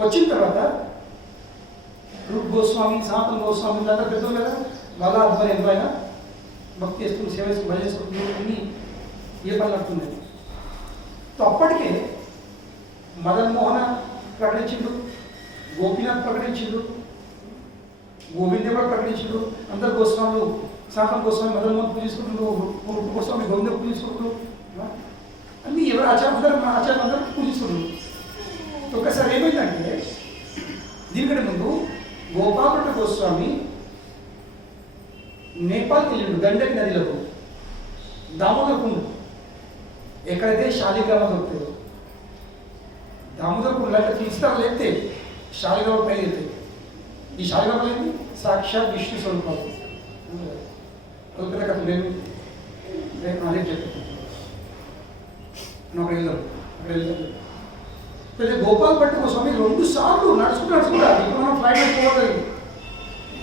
వచ్చిన తర్వాత రూప్ గోస్వామి సనాతన గోస్వామి అంతా పెద్దలు కదా వాళ్ళ ఆధ్వర్యంలో ఆయన భక్తి చేస్తూ సేవ చేస్తూ భజన చేసుకుంటూ అన్ని ఏ పనులు నడుతుంది. సో అప్పటికే మదన్ మోహన ప్రకటించిండు, గోపీనాథ్ ప్రకటించిండు, గోవింద కూడా ప్రకటించిండు. అందరు గోస్వాములు సనాతన గోస్వామి మదన్ మోహన్ పూజించుకుంటున్నారు, రూప్ గోస్వామి గోవింద పూజించుకుంటున్నారు. అన్ని ఎవరు ఆచారం అందరూ మన ఆచారం అందరూ పూజిస్తున్నారు. ఒకసారి ఏమైందంటే దీనికంటే ముందు గోపాలభట్ట గోస్వామి నేపాల్కి వెళ్ళిండు గండకి నదిలకు దామోదర్ కుండ్ ఎక్కడైతే శాలిగ్రామం దొరుకుతాయో దామోదర్ కుండ్ అంటే తీస్తారు లేతే శాలిగ్రామం పైన వెళ్తాయి. ఈ శాలిగ్రామం ఏంటి? సాక్షాత్ విష్ణు స్వరూపాలు. కథ నేను అదే చెప్తాను అక్కడ వెళ్దాం. గోపాల్ భట్ట గోస్వామి 2 సార్లు నడుచుకుంటా ఇప్పుడు మనం ఫ్లైట్ పోతుంది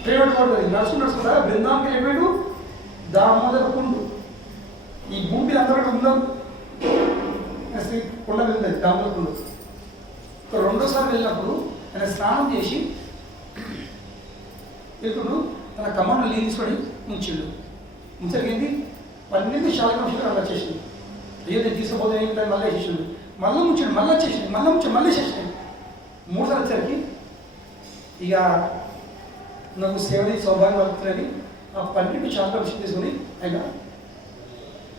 ట్రైన్ పోతుంది నడుచుకుంటా బృందాంకి వెళ్ళాడు. దామోదర్ కుండు ఈ భూమి అంతకంటే ఉందాం కొండ వెళ్ళింది దామోదర్ కుండు. 2సారి వెళ్ళినప్పుడు ఆయన స్నానం చేసి వెళ్తుడు తన కమాండ్ నీళ్ళు తీసుకొని ముంచిండు. ముంచరిగింది 12 శాలిగ్రామ అలా వచ్చేసింది. ఏదో తీసుకుపోతే ఏంటంటే మళ్ళీ వేసేసిండు, మళ్ళీ ముంచాడు, మళ్ళీ వచ్చేసింది, మళ్ళీ ముంచాడు, మళ్ళీ వేసేసింది. 3 సార్లు వచ్చరికి ఇక నాకు సేవని సౌభాగ్యం అవుతుందని ఆ 12 శాలిగ్రామ తీసుకొని ఆయన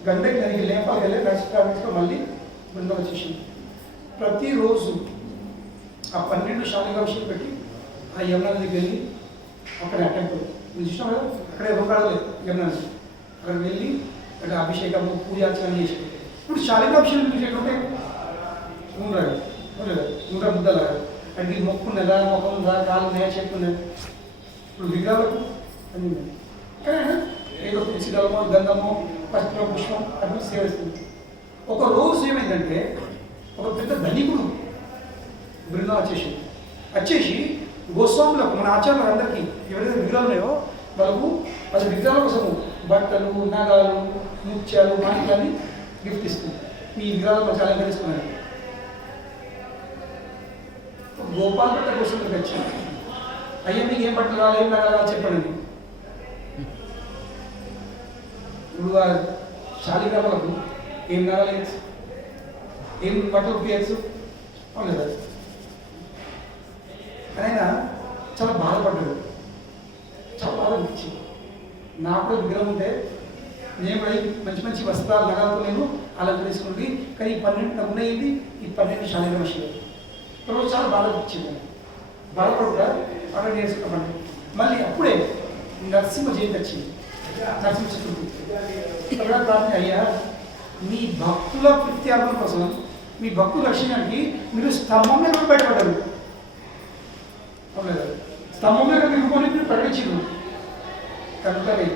గండకి నదికి లేపాకి వెళ్ళి నడుచుకుంటూ మళ్ళీ బృందం వచ్చేసింది. ప్రతిరోజు ఆ 12 శాలిగ్రామ పెట్టి ఆ యమునా నదికి వెళ్ళి అక్కడ అటెంప్ట్ మీరు చూసినాం కదా అక్కడే రూపాయలేదు యమునా నది అక్కడ వెళ్ళి అక్కడ అభిషేకము పూజార్చన చేసి ఇప్పుడు శాలిగ్రామ చూసేటంటే ఉండాలి ఉండ ముద్దలాగా అక్కడికి మొక్కు ఉన్నదా ముఖం ఉందా కాలు ఉన్నాయా చెట్టు ఉన్నాయి. ఇప్పుడు విగ్రహాలకు అన్ని ఉన్నాయి కానీ ఏదో తులసిదళమో గంధమో పసుపు పుష్పం అట్లా సేవిస్తుంది. ఒక రోజు ఏమైందంటే ఒక పెద్ద ధనికుడు బృందం వచ్చేసి గోస్వాములకు మన ఆచార్యులు అందరికీ ఎవరైతే విగ్రహాలు ఉన్నాయో వాళ్ళ విగ్రహాల కోసము బట్టలు నగాలు ముత్యాలు మాటలని గిఫ్ట్ ఇస్తుంది. మీ విగ్రహాలు మంచి అలంకరిస్తున్నారు. గోపాలపట్ల కోసం ఇక్కడికి వచ్చాను. అయ్యా మీకు ఏం బట్టలు కావాలి, ఏం నగలు చెప్పండి. ఇప్పుడు ఆ శాలిగ్రామాలకు ఏం నగలు, ఏం బట్టలు ఉపయోగించు అవును. ఆయన చాలా బాధపడ్డాడు, చాలా బాధ అనిపించింది. నాకు కూడా విగ్రహం ఉంటే నేను కూడా మంచి మంచి వస్త్రాలు నగలతో నేను అలంకరించుకుంది, కానీ ఈ 12 నాకు ఉన్నాయింది, ఈ 12 శాలిగ్రామ శిల. తర్వాత చాలా బాధ అనిపించింది. బాధపడుగా అక్కడ నేర్చుకోమండి. మళ్ళీ అప్పుడే నరసింహ జయంతి వచ్చింది, నరసింహ చతుర్థి. అక్కడ ప్రార్థన, అయ్యా మీ భక్తుల ప్రత్యాగం కోసం, మీ భక్తుల రక్షణకి మీరు స్తంభం మీద బయటపడ్డారు అవును. స్తంభం మీద మీరు కొన్ని ప్రకటించారు కనుకనే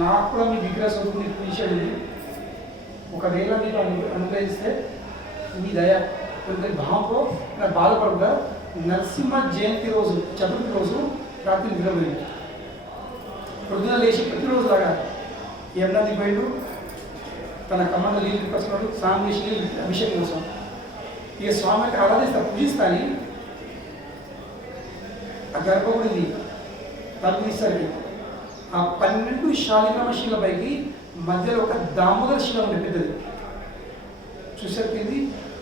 నాకు కూడా మీ విగ్రహ స్వరూపుని పిలిచాడు. ఒకవేళ మీరు అనుగ్రహిస్తే మీ దయ కొన్ని భావంతో నాకు బాధపడగా నరసింహ జయంతి రోజు చతుర్థి రోజు రాత్రి నిద్రపోయింది. పొద్దున లేచి ప్రతిరోజు లాగా ఎన్నది పోయిండు, తన కమండ నీళ్ళు తీసుకొస్తున్నాడు, స్నానం చేసి అభిషేకం కోసం ఇక స్వామికి ఆరాధిస్తా పూజిస్తాని ఆ గర్భగుడిది తలుపు తీసరికి ఆ 12 శాలిగ్రామ శిల పైకి మధ్యలో ఒక దామోదర శిల ఉండే పెద్దది చూసరికి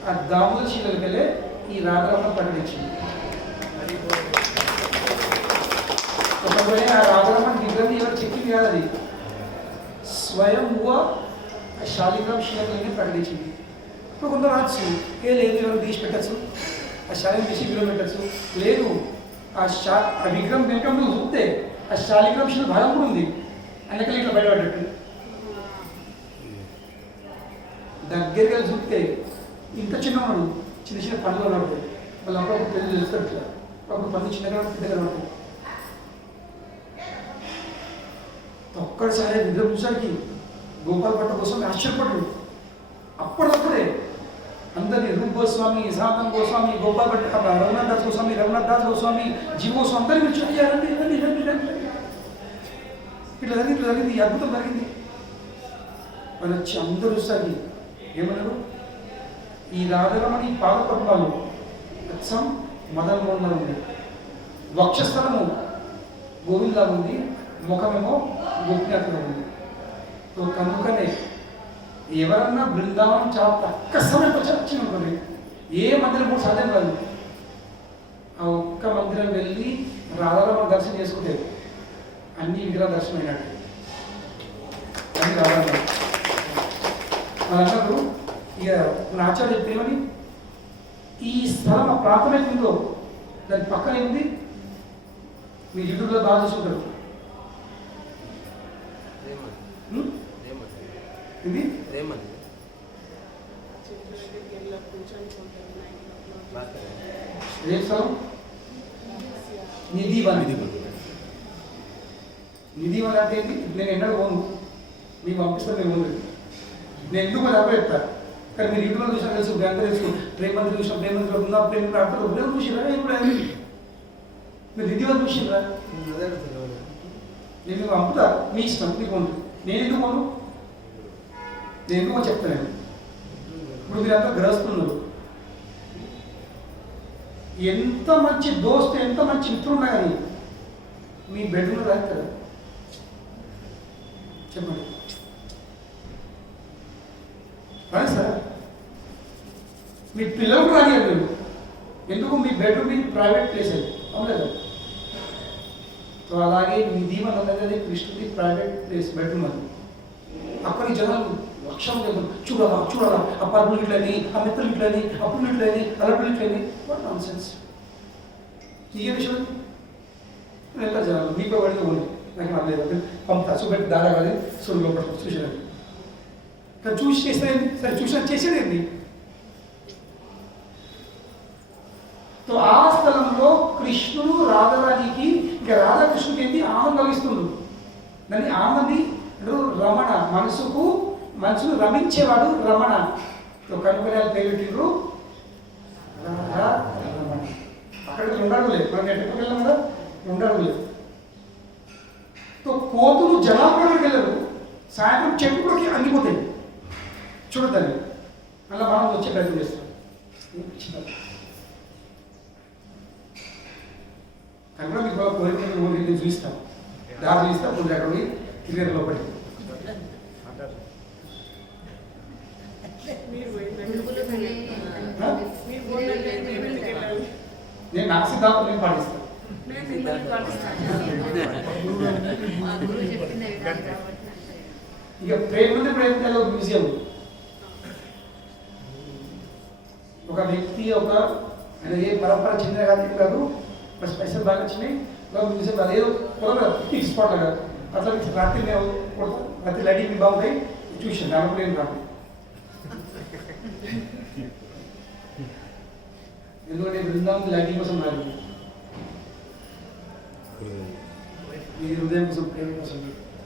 ఆ దామోదర శిలకి వెళ్ళే ఈ రాధారమణ ప్రకటించింది. ఒకవేళ ఆ రాధారమణ విగ్రహం ఎవరు చెప్పింది కాదు, అది స్వయంగా ఆ శాలిగ్రామ శిలని ప్రకటించింది. ఇప్పుడు కొందరు రావచ్చు, ఏ లేదు ఎవరు తీసి పెట్టచ్చు, ఆ శాలిని తీసి విగ్రహం పెట్టచ్చు. లేదు, ఆ విగ్రహం వెనక నువ్వు చూస్తే ఆ శాలిగ్రామ శిల భాగం కూడా ఉంది, అందుకని ఇట్లా బయటపడ్డట్టు. దగ్గరికి వెళ్ళి చూస్తే ఇంత చిన్న ఉన్నాడు, చిన్న చిన్న పనులు ఉన్నాడు. వాళ్ళు అప్పుడు పెళ్లి తెలుస్తారు, ఇట్లా అప్పుడు పనులు చిన్నగా పెద్దగా ఉంటాయి. ఒక్కడిసారి విగ్రహం చూసానికి గోపాలపట్ల కోసం ఆశ్చర్యపడ్డాడు. అప్పటికప్పుడే అందరినీ రూప్ గోస్వామి, సనాతన గోస్వామి, గోపాలపట్ల రఘునాథ్ దాస్ గోస్వామి, రఘునాథ్ దాస్ గోస్వామి, జీవ గోస్వామి అందరినీ పిలిచి రండి రండి రండి రండి ఇట్లా జరిగింది, ఇట్లా జరిగింది, ఈ అద్భుతం జరిగింది. వాళ్ళు వచ్చి అందరూ చూసారికి ఏమన్నారు, ఈ రాధారమణి పాదపద్మాలు అచ్చం మదన్ మోహన్లా ఉంది, వక్షస్థలము గోవిందా ఉంది, ముఖమేమో గోపినాథుగా ఉంది. కనుకనే ఎవరన్నా బృందావనం చాలా తక్కువ సమయం వచ్చిన అనుకోండి, ఏ మందిరం కూడా సాధ్యం కాదు. ఆ ఒక్క మందిరం వెళ్ళి రాధారమణ దర్శనం చేసుకుంటే అన్ని విగ్రహ దర్శనం అయినట్టు. అది రాధారమణ వాళ్ళందరూ ఇక మన ఆచార్య చెప్పేమని, ఈ స్థలం ఆ ప్రాంతం అయితే ఉందో దాని పక్కనే ఉంది, మీరు యూట్యూబ్లో బాగా చూసుకుంటారు. ఇది ఏం స్థలం? నిధివన్. నిధివన్ అంటే ఏంటి? నేను ఎన్నడూ పోను, మీకు పంపిస్తాను, మీరు ముందు నేను ఎందుకు అది అప్పుడు చెప్తాను. కానీ మీరు ఇంట్లో చూసినా తెలుసు, బ్యాంకు తెలుసు, ప్రేమంత్రి చూసినా, ప్రేమంత్రి ఉన్న ప్రేమ అర్థం ఉపయోగం చూసిరా, ఇప్పుడు మీరు నిధివన్ చూసిరా, నేను మీకు పంపుతా, మీ ఇష్టం, మీకు పోను. నేను ఎందుకు పోను, నేను ఎందుకో చెప్తాను. ఇప్పుడు మీరంతా గ్రహిస్తున్నారు, ఎంత మంచి దోస్తు, ఎంత మంచి మిత్రున్నా కానీ మీ బెడ్రూమ్లో రాదు కదా, చెప్పండి రాదు సార్. మీ పిల్లలకు రానియాలి, ఎందుకు మీ బెడ్రూమ్ మీ ప్రైవేట్ ప్లేస్ అది, అవును కదా. సో అలాగే నిధివన్ అనేది కృష్ణుడి ప్రైవేట్ ప్లేస్, బెడ్రూమ్ అది. అక్కడి జనాలు లక్ష్యం లేదు, చూడాలా చూడాలా, ఆ పరుపులు ఇట్లని, ఆ మెత్తలు ఇట్లని, అప్పులు ఇట్లని, అలపులు ఇట్లని, వాట్ నాన్ సెన్స్. నీకే విషయం వెళ్తారు జనాలు, మీకు పడితే ఉంది, నాకు అనలేదు, పంపుతా చూపెట్టి దాదా కాదు సొల్లు లోపల చూసేది. కానీ చూసి చేసేది సరే, చూసిన చేసేది. సో ఆ స్థలంలో కృష్ణుడు రాధారాణికి, ఇంకా రాధాకృష్ణుడికి ఏంటి ఆనందం కలిగిస్తుంది. దాన్ని ఆనంది రమణ, మనసును రమించేవాడు రమణ. కనుకొని పేరు పెట్టిండ్రు రాధా రమణ. అక్కడికి 2 అడుగులే, మనం ఎక్కడికి వెళ్ళాం కదా, 2 అడుగులే. కోతులు జనాభాకి వెళ్ళరు, సాయంత్రం చెట్టు కూడా అంగిపోతాయి చూడద్దని, మళ్ళీ మనం వచ్చే ప్రయత్నం చేస్తాం. అది కూడా మీకు కోరిక చూపిస్తాం, దారి చూపిస్తాం. కొందరు అక్కడ పోయి తిరిగి లోపలికి నేను నా సిద్ధాంతం నేను పాటిస్తాను. ఇక ప్రేమ మ్యూజియం, ఒక వ్యక్తి ఒక ఆయన ఏ పరంపర చెందిన కాదు, బస్ పైసలు బాగా వచ్చినాయి, ఒక మ్యూజియం కాదు, ఏదో కూడా పిక్నిక్ స్పాట్ లాగా అట్లా రాత్రి మేము కొడతాం, రాత్రి లైటింగ్ బాగుంటాయి చూసాను, దాంట్లో ఏం రాదు. ఎందుకంటే బృందావనం లైటింగ్ కోసం రాదు, ఇది హృదయం కోసం, ప్రేమ కోసం.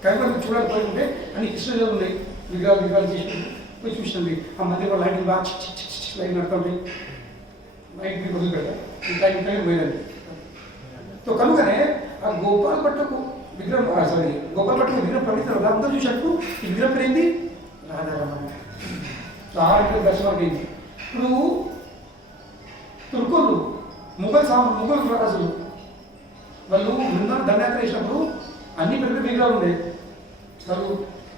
కానీ మనం చూడకపోతుంటే అన్ని కృష్ణలో ఉన్నాయి, విగ్రహాలు చేసి పోయి చూసినవి. ఆ మధ్య కూడా లైటింగ్ బాగా లైట్ నడుతుంది, లైట్ మీకు వదిలి పెడతా ఇంకా ఇంకా పోయిందండి. సో కనుకనే ఆ గోపాల్ భట్టుకు విగ్రహం గోపాల్ భట్టుకు విగ్రహం పండిస్తారు, అందరూ చూసినట్టు ఈ విగ్రహం పేరేంది రాధారమణ. సో ఆ విగ్రహం దర్శనం అయింది. ఇప్పుడు తుర్కోళ్ళు ముఘల్ రాజులు వాళ్ళు బృందాన్ని దండయాత్ర చేసినప్పుడు అన్ని పెద్ద విగ్రహాలు ఉండేవి. వాళ్ళు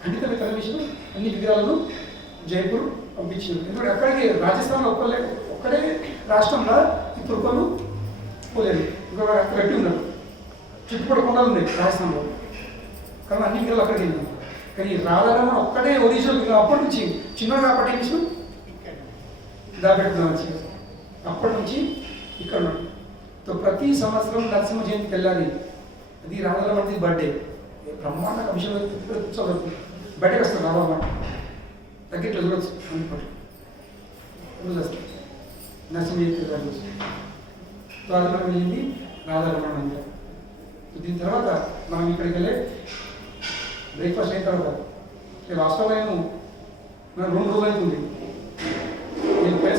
ఖండిత కనిపించిన అన్ని విగ్రహాలను జైపూర్ పంపించారు. ఎందుకంటే అక్కడికి రాజస్థాన్లో ఒక్కడే రాష్ట్రంలో ఈ తుర్కోలు పోలేదు, ఇంకా అక్కడ పెట్టి ఉన్నారు. చుట్టుపక్కల కొండలు ఉన్నాయి రాజస్థాన్లో, కానీ అన్ని విగ్రహాలు అక్కడికి వెళ్ళినారు. కానీ రాధారమణ ఒక్కడే ఒరిజినల్ విగ్రహం. అప్పటి నుంచి చిన్నగా కాబట్టి ఏం చేసిన దాపెట్టుకున్నాం, అప్పటి నుంచి ఇక్కడ ఉన్నాడు. సో ప్రతి సంవత్సరం నరసింహ జయంతికి వెళ్ళాలి. అది రాధారమణది బర్త్డే, బ్రహ్మాండ విషయంలో కూర్చోవచ్చు. బయటకు వస్తారు రాధారమణ తగ్గిట్లో చూడవచ్చు, అనుకోండి రోజు వస్తారు నరసింహ జయంతి రోజు. సో అది మనం వెళ్ళింది రాధారమణ మందిరం. దీని తర్వాత మనం ఇక్కడికి వెళ్ళే బ్రేక్ఫాస్ట్ అయిన తర్వాత వాస్తవం నాకు 2 రోజులు అవుతుంది. నేను పోయిన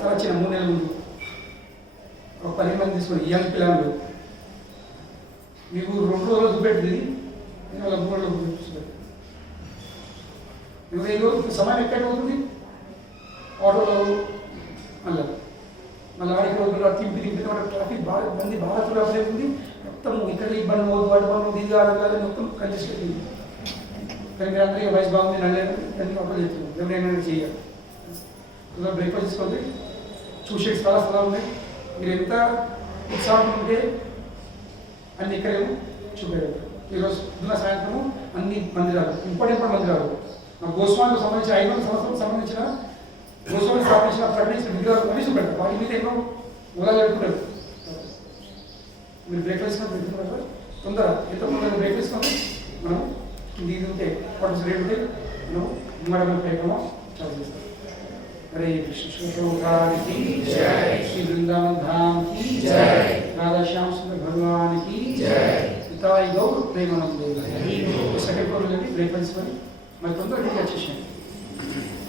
సార్ వచ్చిన 3 నెలల ముందు ఒక 10 మంది తీసుకొని యంగ్ పిల్లలు మీకు 2 రోజులు చూపెట్టింది, నేను వాళ్ళ 3 రోజులు చూపెట్టాను. సమయం ఎక్కడ అవుతుంది, ఆటోలో మళ్ళీ ఆడికి రోజులు తింపి ట్రాఫిక్ బాగా మంది బాగా ట్రాఫిక్ ఉంది. మొత్తం ఇక్కడ ఇబ్బంది అవుతుంది, వాటి పనులు దీని ఆడకాలి మొత్తం కంజెస్ట్ అవుతుంది. కానీ మీరు అందరికీ వయసు బాగుంది నల్లేదు అన్ని ఆటో చేస్తున్నారు, ఎవరైనా చేయాలి. బ్రేక్ఫాస్ట్ తీసుకోండి, చూసే చాలా స్థలాలు ఉన్నాయి. మీరు ఎంత ఉత్సాహం ఉంటే అన్ని ఇక్కడేమో చూపేయగలరు. ఈరోజు పొద్దున సాయంత్రము అన్ని మందిరాలు, ఇంపార్టెంట్ మందిరాలు, గోస్వామికి సంబంధించిన 500 సంవత్సరాలకు సంబంధించిన గోస్వామి స్థాపించిన ప్రకటించిన విగ్రహాలు అన్ని చూపెడతారు. వాటి మీద ఎన్నో మూలాలు పెట్టుకుంటారు. మీరు బ్రేక్ఫాస్ట్ పెట్టుకుంటారు తొందర, ఎంత తొందరగా బ్రేక్ఫాస్ట్ మనం ఇది ఉంటే వాటి రేట్ ఉంటే మనం నిమ్మడమైన ప్రయత్నం చాలా చేస్తాం. हरे कृष्ण की जय, श्री वृंदावन धाम की जय, राधा श्याम सुंदर भगवान की जय, पिताई गौर प्रेमानंदे सेकंड फ्लोर में ब्रेकफास्ट में मैं तొందరగా వచ్చేసాను.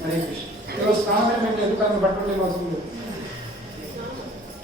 हरे कृष्ण. స్నానం మేము ఎందుకు బట్టలు అవసరం లేదు.